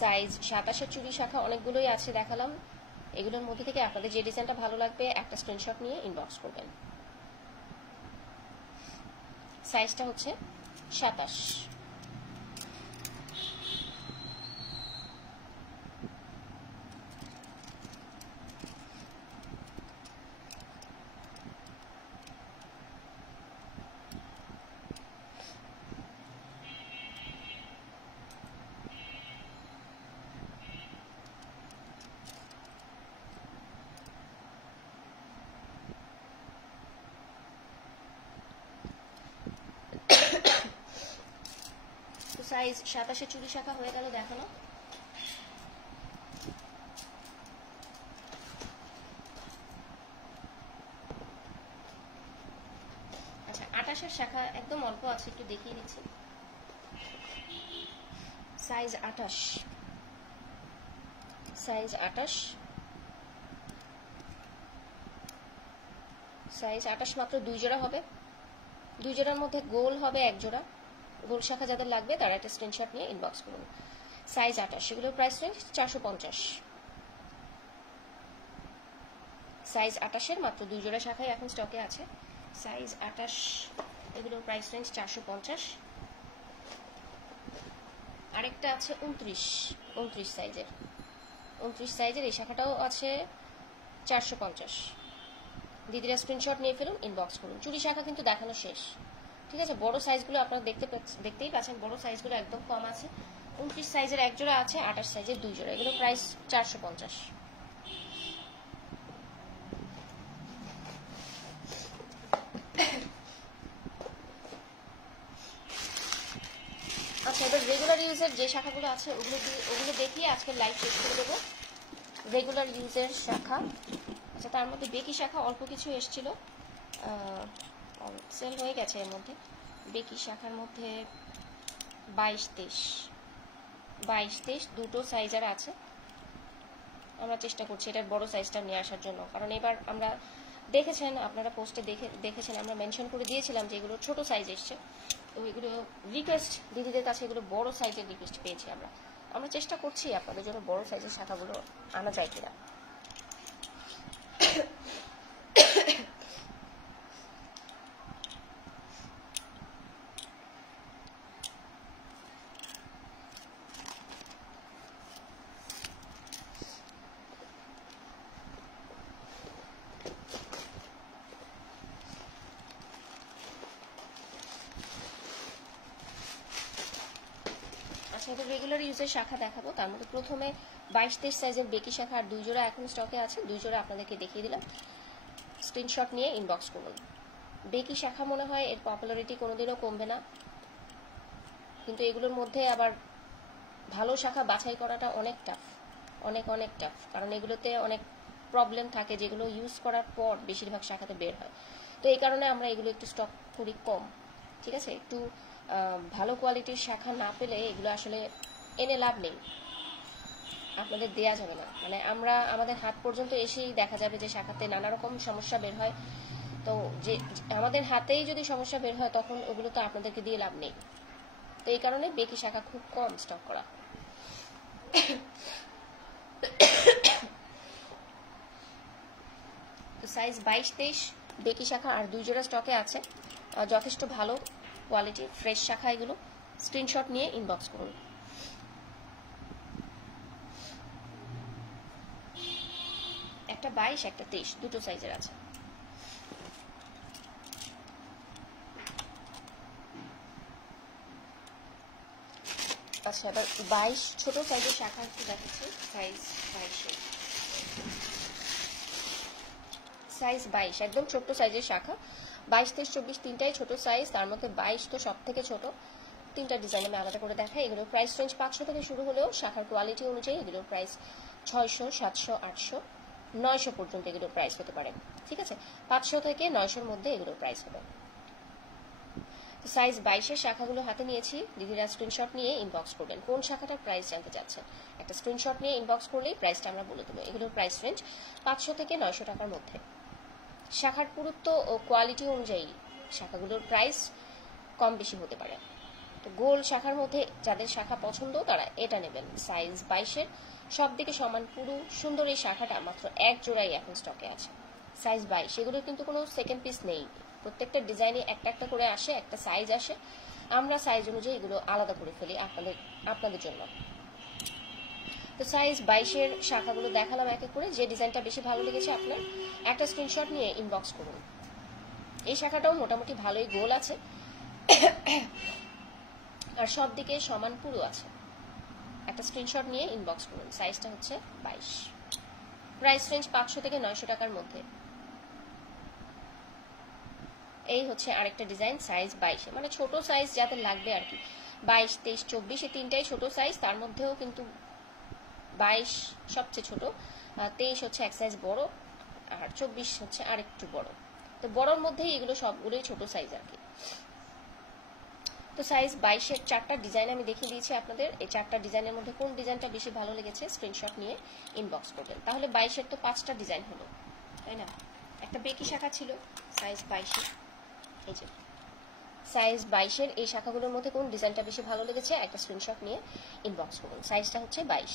সাইজ 27-এর চুড়ি শাখা অনেকগুলোই আছে দেখালাম। এগুলোর মধ্যে থেকে আপনাদের যে ডিজাইনটা ভালো লাগবে একটা স্ক্রিনশট নিয়ে ইনবক্স করবেন। সাইজটা হচ্ছে 27। সাইজ 27 চুড়ি শাখা হয়ে গেল দেখানো। আচ্ছা 28 শাখা একদম অল্প আছে, একটু দেখিয়ে দিচ্ছি। সাইজ 28, সাইজ 28, সাইজ 28 মাত্র 2 জোড়া হবে। 2 জোড়ার মধ্যে গোল হবে 1 জোড়া। গোল শাখা যাদের লাগবে তারা একটা স্ক্রিনশট নিয়ে ইনবক্স করুন। সাইজ 28, এগুলোর প্রাইস রেঞ্জ 450। সাইজ 28 এর মাত্র 2 জোড়া শাখাই এখন স্টকে আছে। সাইজ 28, এগুলোর প্রাইস রেঞ্জ 450। আরেকটা আছে 29 সাইজের, 29 সাইজের এই শাখাটাও আছে 450। দিদিরা স্ক্রিনশট নিয়ে ফেলুন, ইনবক্স করুন। চুড়ি শাখা কিন্তু দেখানো শেষ, ঠিক আছে। বড় সাইজগুলো আপনারা দেখতেই পাচ্ছেন, বড় সাইজগুলো একদম কম আছে। 29 সাইজের 1 জোড়া আছে, 28 সাইজের 2 জোড়া, এগুলো প্রাইস 450। আচ্ছা এবার রেগুলার ইউজের যে শাখাগুলো আছে ওগুলো দেখিয়ে আজকে লাইভ শেষ করে দেবো। রেগুলার ইউজের শাখা, আচ্ছা তার মধ্যে বেকি শাখা অল্প কিছু এসেছিল, সেল হয়ে গেছে। এর মধ্যে বেকি শাখার মধ্যে 22-23 দুটো সাইজের আছে। আমরা চেষ্টা করছি এটার বড় সাইজটা নিয়ে আসার জন্য, কারণ এবার আমরা দেখেছেন, আপনারা পোস্টে দেখেছেন আমরা মেনশন করে দিয়েছিলাম যে এগুলো ছোট সাইজ এসছে। তো এগুলো রিকোয়েস্ট দিদিদের কাছে এগুলো বড় সাইজের রিকোয়েস্ট পেয়েছি আমরা চেষ্টা করছি আপনাদের জন্য বড় সাইজের শাখাগুলো আনা যায় কিনা। রেগুলার ইউজের শাখা দেখাবো, তার মধ্যে প্রথমে 22-23 সাইজের বেকি শাখা আর 2 জোড়া এখন স্টকে আছে। 2 জোড়া আপনাদেরকে দেখিয়ে দিলাম, স্ক্রিনশট নিয়ে ইনবক্স করুন। বেকি শাখা মনে হয় এর পপুলারিটি কোনোদিনও কমবে না, কিন্তু এগুলোর মধ্যে আবার ভালো শাখা বাছাই করাটা অনেক টাফ, অনেক টাফ, কারণ এগুলোতে অনেক প্রবলেম থাকে যেগুলো ইউজ করার পর বেশিরভাগ শাখাতে বের হয়। তো এই কারণে আমরা এগুলো একটু স্টক করি কম, ঠিক আছে। একটু ভালো কোয়ালিটির শাখা না পেলে এগুলো আসলে এনে লাভ নেই, আপনাদের দেয়া যাবে না। মানে আমরা আমাদের হাত পর্যন্ত এসেই দেখা যাবে যে শাখাতে নানা রকম সমস্যা বের হয়। তো যে আমাদের হাতেই যদি সমস্যা বের হয় তখন ওগুলো তো আপনাদেরকে দিয়ে লাভ নেই। তো এই কারণে বেকি শাখা খুব কম স্টক করা। সাইজ 22-23 বেকি শাখা আর 2 জোড়া স্টকে আছে, যথেষ্ট ভালো কোয়ালিটি ফ্রেশ শাখা। এগুলো স্ক্রিনশট নিয়ে ইনবক্স করুন। একটা 22 একটা 23 দুটো সাইজের আছে। আচ্ছা এবার 22 ছোট সাইজের শাখা একটু দেখাচ্ছি। সাইজ 22 একদম ছোট্ট সাইজের শাখা। 22, 23, 24 তিনটাই ছোট সাইজ, তার মধ্যে 22 তো সব থেকে ছোট। তিনটা ডিজাইন আমি আলাদা করে দেখাই। এগুলোর প্রাইস রেঞ্জ 500 থেকে শুরু হলেও শাখার কোয়ালিটি অনুযায়ী এগুলোর প্রাইস 600, 700, 800, 900 পর্যন্ত এগুলোর প্রাইস হতে পারে, ঠিক আছে। 500 থেকে 900-র মধ্যে এগুলোর প্রাইস হবে। সাইজ 22-এর শাখাগুলো হাতে নিয়েছি, দিদিরা স্ক্রিনশট নিয়ে ইনবক্স করবেন। কোন শাখাটার প্রাইস জানতে চাচ্ছেন একটা স্ক্রিনশট নিয়ে ইনবক্স করলেই প্রাইসটা আমরা বলে দেবো। এগুলোর প্রাইস রেঞ্জ 500 থেকে 900 টাকার মধ্যে। শাখার পুরুত্ব ও কোয়ালিটি অনুযায়ী শাখাগুলোর প্রাইস কম বেশি হতে পারে। তো গোল শাখার মধ্যে যাদের শাখা পছন্দ তারা এটা নেবেন। সাইজ 22-এর সব দিকে সমান পুরু সুন্দর এই শাখাটা মাত্র 1 জোড়াই এখন স্টকে আছে। সাইজ 22, এগুলোর কিন্তু কোনো সেকেন্ড পিস নেই, প্রত্যেকটা ডিজাইনে একটা একটা করে আসে, একটা সাইজ আসে। আমরা সাইজ অনুযায়ী এগুলো আলাদা করে ফেলি আপনাদের জন্য। তো সাইজ 22-এর শাখাগুলো দেখালাম এক এক করে। যে ডিজাইনটা বেশি ভালো লেগেছে আপনার একটা স্ক্রিনশট নিয়ে ইনবক্স করুন। এই শাখাটাও মোটামুটি ভালোই গোল আছে আর সব দিকে সমান পুরু আছে। একটা স্ক্রিনশট নিয়ে ইনবক্স করুন। সাইজটা হচ্ছে 22, প্রাইস রেঞ্জ 500 থেকে 900 টাকার মধ্যে। এই হচ্ছে আরেকটা ডিজাইন সাইজ 22, মানে ছোট সাইজ যাদের লাগবে আর কি। 22, 23, 24 এই তিনটাই ছোট সাইজ, তার মধ্যেও কিন্তু 22 সবচেয়ে ছোট, 23 হচ্ছে এক সাইজ বড়, আর 24 হচ্ছে আর একটু বড়। তো বড়র মধ্যেই এগুলো সবগুলোই ছোট সাইজ আর কি। তো সাইজ 22-এর 4টা ডিজাইন আমি দেখিয়ে দিয়েছি আপনাদের। এই 4টা ডিজাইনের মধ্যে কোন ডিজাইনটা বেশি ভালো লেগেছে স্ক্রিনশট নিয়ে ইনবক্স করবেন। তাহলে 22-এর তো 5টা ডিজাইন হলো, তাই না? একটা বেকি শাখা ছিল সাইজ 22-এর, এই যে সাইজ 22-এর এই শাখাগুলোর মধ্যে কোন ডিজাইনটা বেশি ভালো লেগেছে একটা স্ক্রিনশট নিয়ে ইনবক্স করুন। সাইজটা হচ্ছে 22।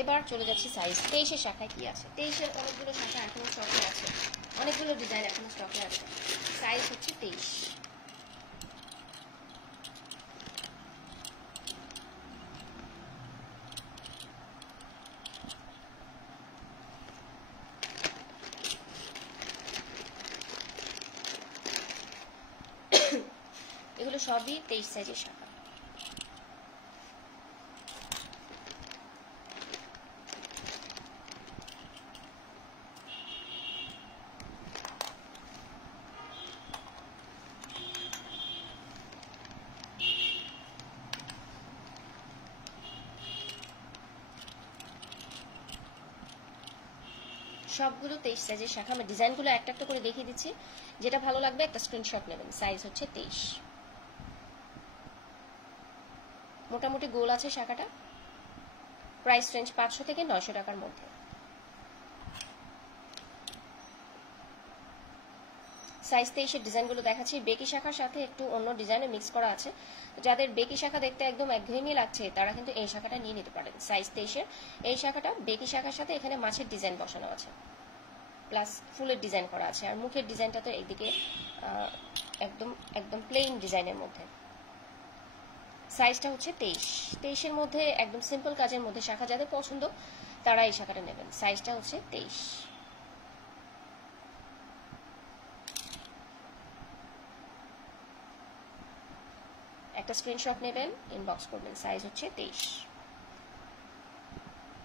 এবার চলে যাচ্ছি সাইজ 23-এর শাখায় কি আছে। 23-এর অনেকগুলো শাখা এখনো স্টকে আছে, অনেকগুলো ডিজাইন এখনো স্টকে আছে। সাইজ হচ্ছে 23। এগুলো সবই 23 সাইজের শাখা। সবগুলো 23 সাইজের শাখা। আমি ডিজাইনগুলো একটা একটা করে দেখিয়ে দিচ্ছি, যেটা ভালো লাগবে একটা স্ক্রিনশট নেবেন। সাইজ হচ্ছে 23। মোটামুটি গোল আছে শাখাটা। প্রাইস রেঞ্জ 500 থেকে 900 টাকার মধ্যে। সাইজ 23-এর ডিজাইনগুলো দেখাচ্ছি। বেকি শাখার সাথে একটু অন্য ডিজাইনে মিক্স করা আছে। যাদের বেকি শাখা দেখতে একদম একঘেয়েমি লাগছে তারা কিন্তু এই শাখাটা নিয়ে নিতে পারেন। সাইজ 23-এর এই শাখাটা বেকি শাখার সাথে এখানে মাছের ডিজাইন বসানো আছে, প্লাস ফুলের ডিজাইন করা আছে, আর মুখের ডিজাইনটা তো এইদিকে একদম একদম প্লেন ডিজাইনের মধ্যে। সাইজটা হচ্ছে 23। 23-এর মধ্যে একদম সিম্পল কাজের মধ্যে শাখা যাদের পছন্দ তারা এই শাখাটা নেবেন। সাইজটা হচ্ছে 23। একটা স্ক্রিনশট নেবেন, ইনবক্স করবেন। সাইজ হচ্ছে 23।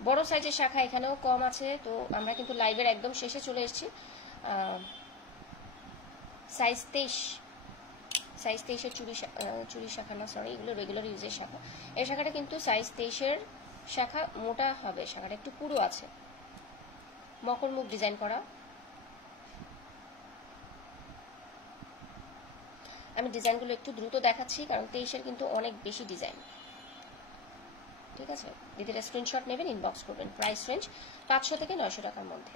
বড় সাইজের শাখা এখানেও কম আছে, তো আমরা কিন্তু লাইভের একদম শেষে চলে এসেছি। সাইজ 23, সাইজ 23-এর চুরি শাখা না, সরি, এগুলো রেগুলার ইউজের শাখা। এই শাখাটা কিন্তু সাইজ 23-এর শাখা মোটা হবে, শাখাটা একটু পুরো আছে, মকর মুখ ডিজাইন করা। আমি ডিজাইনগুলো একটু দ্রুত দেখাচ্ছি কারণ 23-এর কিন্তু অনেক বেশি ডিজাইন। ঠিক আছে, দিদিরা স্ক্রিনশট নেবেন, ইনবক্স করবেন। প্রাইস রেঞ্জ 500 থেকে 900 টাকার মধ্যে।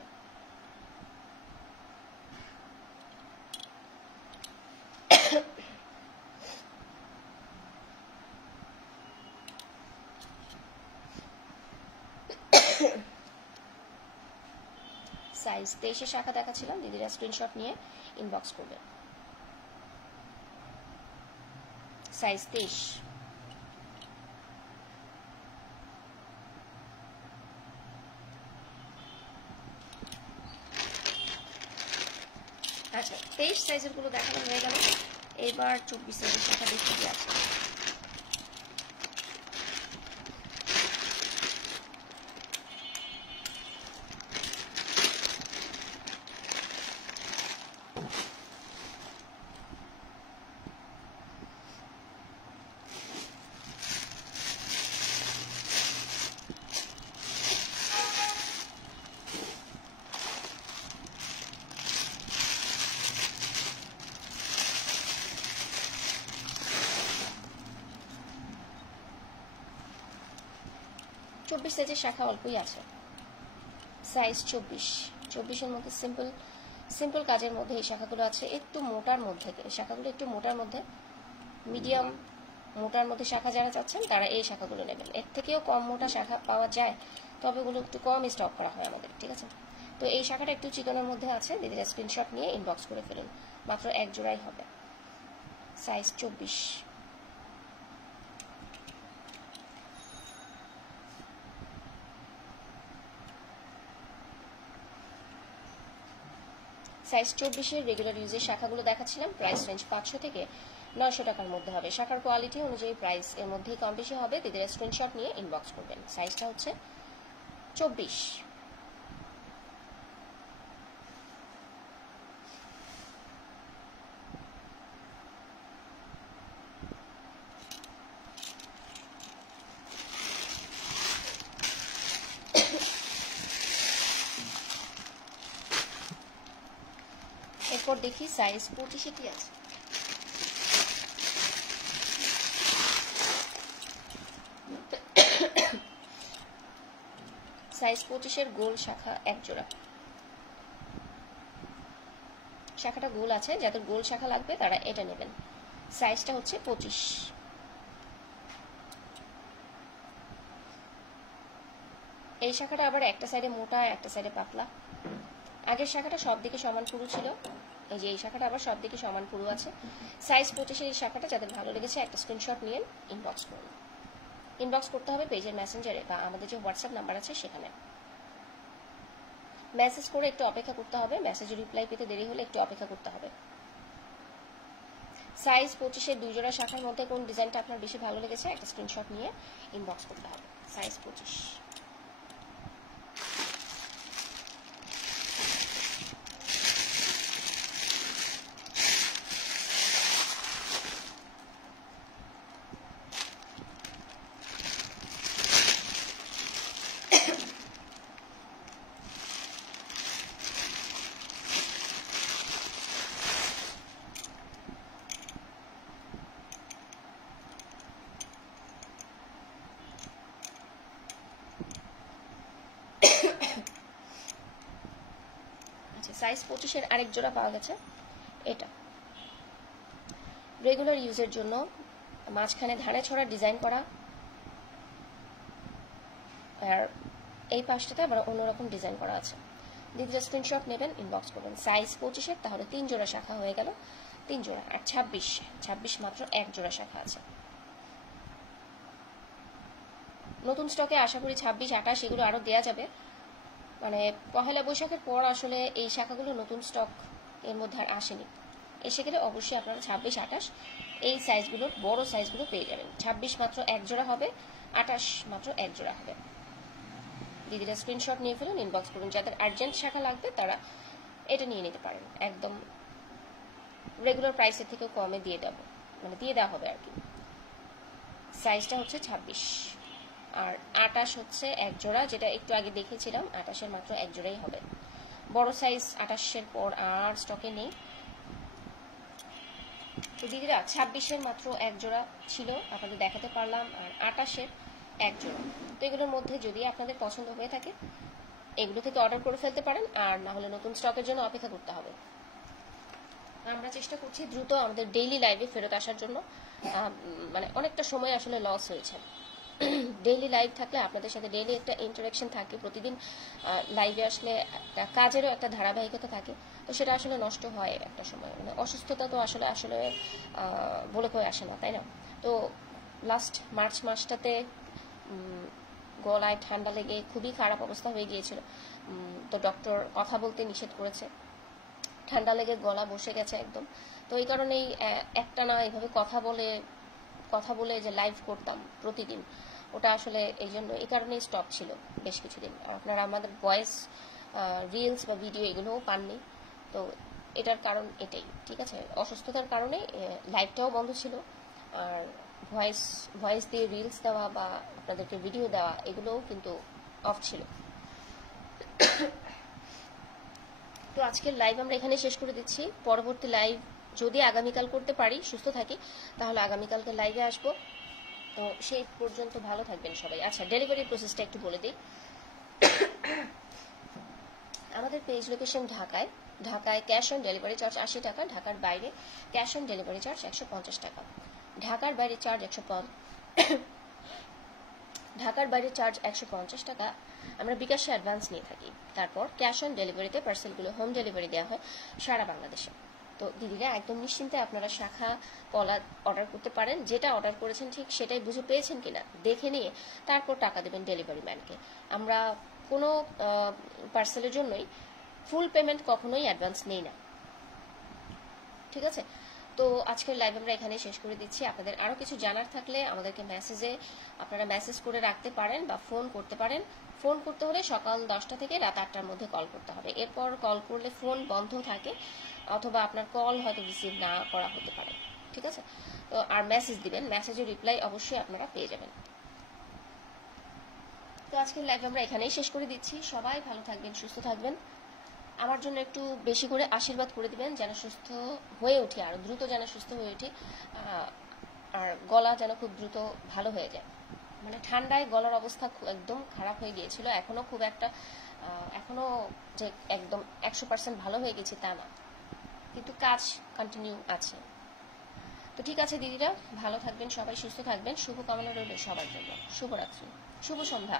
সাইজ 23-এর শাখা দেখাচ্ছিলাম, দিদিরা স্ক্রিনশট নিয়ে ইনবক্স করবেন। সাইজ 23। আচ্ছা, 23 সাইজের গুলো দেখানো হয়ে গেল। এবার 24 সাইজের শাখা দেখতে কি আছে। চব্বিশ সাইজের শাখা অল্পই আছে। সাইজ 24। 24-এর মধ্যে সিম্পল কাজের মধ্যে এই শাখাগুলো আছে, একটু মোটার মধ্যে। শাখাগুলো একটু মোটার মধ্যে, মিডিয়াম মোটার মধ্যে শাখা যারা চাচ্ছেন তারা এই শাখাগুলো নেবেন। এর থেকেও কম মোটা শাখা পাওয়া যায়, তবে ওগুলো একটু কম স্টক করা হয় আমাদের। ঠিক আছে, তো এই শাখাটা একটু চিকনের মধ্যে আছে, দিদিরা স্ক্রিনশট নিয়ে ইনবক্স করে ফেলুন। মাত্র এক জোড়াই হবে। সাইজ 24। সাইজ 24-এর রেগুলার ইউজের শাখাগুলো দেখাচ্ছিলাম, প্রাইস রেঞ্জ 500 থেকে 900 টাকার মধ্যে হবে। শাখার কোয়ালিটি অনুযায়ী প্রাইস এর মধ্যেই কম বেশি হবে। দিদিরা স্ক্রিনশট নিয়ে ইনবক্স করবেন। সাইজটা হচ্ছে 24। এরপর দেখি সাইজ 25-এ কি আছে। সাইজ 25-এর গোল শাখা এক জোড়া। শাখাটা গোল আছে, যাদের গোল শাখা লাগবে তারা এটা নেবেন। সাইজটা হচ্ছে 25। এই শাখাটা আবার একটা সাইডে মোটা, একটা সাইডে পাতলা। আগের শাখাটা সব দিকে সমান পুরু ছিল, এই যে এই শাখাটা আবার সব দিকে সমান পুরু আছে। সাইজ 25-এর এই শাখাটা যাদের ভালো লেগেছে একটা স্ক্রিনশট নিয়ে ইনবক্স করুন। ইনবক্স করতে হবে পেজের মেসেঞ্জারে বা আমাদের যে হোয়াটসঅ্যাপ নাম্বার আছে সেখানে। মেসেজ করে একটু অপেক্ষা করতে হবে, মেসেজে রিপ্লাই পেতে দেরি হলে একটু অপেক্ষা করতে হবে। সাইজ 25-এর 2 জোড়া শাখার মধ্যে কোন ডিজাইনটা আপনার বেশি ভালো লেগেছে একটা স্ক্রিনশট নিয়ে ইনবক্স করতে হবে। সাইজ 25। সাইজ 25-এর আরেক জোড়া পাওয়া গেছে, এটা রেগুলার ইউজের জন্য মাঝখানে ধানে ছড়া ডিজাইন করা, আর এই পাশটাতে আবার অন্যরকম ডিজাইন করা আছে। দিদিরা স্ক্রিনশট নেবেন, ইনবক্স করবেন। সাইজ 25-এর, তাহলে 3 জোড়া শাখা হয়ে গেল, 3 জোড়া। আর 26 মাত্র 1 জোড়া শাখা আছে। নতুন স্টকে আশা করি 26, 28 এগুলো আরো দেয়া যাবে। মানে পহেলা বৈশাখের পর আসলে এই শাখাগুলো নতুন স্টক এর মধ্যে আর আসেনি। এসে গেলে অবশ্যই আপনারা 26, 28 এই সাইজগুলোর বড় সাইজগুলো পেয়ে যাবেন। 26 মাত্র 1 জোড়া হবে, 28 মাত্র 1 জোড়া হবে। দিদিরা স্ক্রিনশট নিয়ে ফেলুন, ইনবক্স করুন। যাদের আর্জেন্ট শাখা লাগবে তারা এটা নিয়ে নিতে পারেন, একদম রেগুলার প্রাইসের থেকেও কমে দিয়ে দেবো, মানে দিয়ে দেওয়া হবে আর কি। সাইজটা হচ্ছে 26 আর 28 হচ্ছে 1 জোড়া, যেটা একটু আগে দেখেছিলাম। 28-এর মাত্র 1 জোড়াই হবে। বড় সাইজ 28-এর পর আর স্টকে নেই। তো দিদিরা 26-এর মাত্র 1 জোড়া ছিল আপনাদের দেখাতে পারলাম, আর 28-এর 1 জোড়া। তো এগুলোর মধ্যে যদি আপনাদের পছন্দ হয়ে থাকে এগুলো থেকে অর্ডার করে ফেলতে পারেন, আর না হলে নতুন স্টকের জন্য অপেক্ষা করতে হবে। আমরা চেষ্টা করছি দ্রুত আমাদের ডেইলি লাইভে ফেরত আসার জন্য। মানে অনেকটা সময় আসলে লস হয়েছে। ডেইলি লাইভ থাকলে আপনাদের সাথে ডেইলি একটা ইন্টারাকশন থাকে, প্রতিদিন লাইভে আসলে একটা কাজেরও একটা ধারাবাহিকতা থাকে, তো সেটা আসলে নষ্ট হয় একটা সময়। মানে অসুস্থতা তো আসলে আসলে বলে কয়ে আসে না, তাই না? তো লাস্ট মার্চ মাসটাতে গলায় ঠান্ডা লেগে খুবই খারাপ অবস্থা হয়ে গিয়েছিল। তো ডক্টর কথা বলতে নিষেধ করেছে, ঠান্ডা লেগে গলা বসে গেছে একদম। তো এই কারণেই একটা না এইভাবে কথা বলে যে লাইভ করতাম প্রতিদিন, ওটা আসলে এই কারণেই স্টপ ছিল বেশ কিছুদিন। আপনারা আমাদের ভয়েস রিলস বা ভিডিও এগুলোও পাননি, তো এটার কারণ এটাই, ঠিক আছে? অসুস্থতার কারণে লাইভটাও বন্ধ ছিল, আর ভয়েস দিয়ে রিলস দেওয়া বা আপনাদেরকে ভিডিও দেওয়া এগুলোও কিন্তু অফ ছিল। তো আজকের লাইভ আমরা এখানে শেষ করে দিচ্ছি। পরবর্তী লাইভ যদি আগামীকাল করতে পারি, সুস্থ থাকি, তাহলে আগামীকালকে লাইভে আসবো। তো সেই পর্যন্ত ভালো থাকবেন সবাই। আচ্ছা, ডেলিভারি প্রসেসটা একটু বলে দিই। আমাদের পেজ লোকেশন ঢাকায় ক্যাশ অন ডেলিভারি চার্জ 80 টাকা, ঢাকার বাইরে ক্যাশ অন ডেলিভারি চার্জ 150 টাকা। ঢাকার বাইরে চার্জ 150 টাকা। আমরা বিকাশে অ্যাডভান্স নিয়ে থাকি, তারপর ক্যাশ অন ডেলিভারিতে পার্সেলগুলো হোম ডেলিভারি দেওয়া হয় সারা বাংলাদেশে। তো দিদিরা একদম নিশ্চিন্তে আপনারা শাখা কলা অর্ডার করতে পারেন। যেটা অর্ডার করেছেন ঠিক সেটাই বুঝে পেয়েছেন কিনা দেখে নিয়ে তারপর টাকা দেবেন ডেলিভারি ম্যানকে। আমরা কোনো পার্সেলের জন্যই ফুল পেমেন্ট কখনোই অ্যাডভান্স নেই না, ঠিক আছে? তো আজকের লাইভ আমরা এখানে শেষ করে দিচ্ছি। আপনাদের আরও কিছু জানার থাকলে আমাদেরকে আপনারা মেসেজ করে রাখতে পারেন বা ফোন করতে পারেন। ফোন করতে হলে সকাল 10টা থেকে রাত 8টার মধ্যে কল করতে হবে। এরপর কল করলে ফোন বন্ধ থাকে অথবা আপনার কল হয়তো রিসিভ না করা হতে পারে, ঠিক আছে? তো আর মেসেজ দিবেন, মেসেজের রিপ্লাই অবশ্যই আপনারা পেয়ে যাবেন। তো আজকের লাইভ আমরা এখানেই শেষ করে দিচ্ছি। সবাই ভালো থাকবেন, সুস্থ থাকবেন। আমার জন্য একটু বেশি করে আশীর্বাদ করে দিবেন যেন সুস্থ হয়ে উঠি, আরো দ্রুত যেন সুস্থ হয়ে উঠি, আর গলা যেন খুব দ্রুত ভালো হয়ে যায়। মানে ঠান্ডায় গলার অবস্থা একদম খারাপ হয়ে গিয়েছিল, এখনো যে একদম 100% ভালো হয়ে গেছি তা না, কিন্তু কাজ কন্টিনিউ আছে। তো ঠিক আছে দিদিরা, ভালো থাকবেন সবাই, সুস্থ থাকবেন। শুভকামনা রইল সবার জন্য। শুভরাত্রি, শুভ সন্ধ্যা।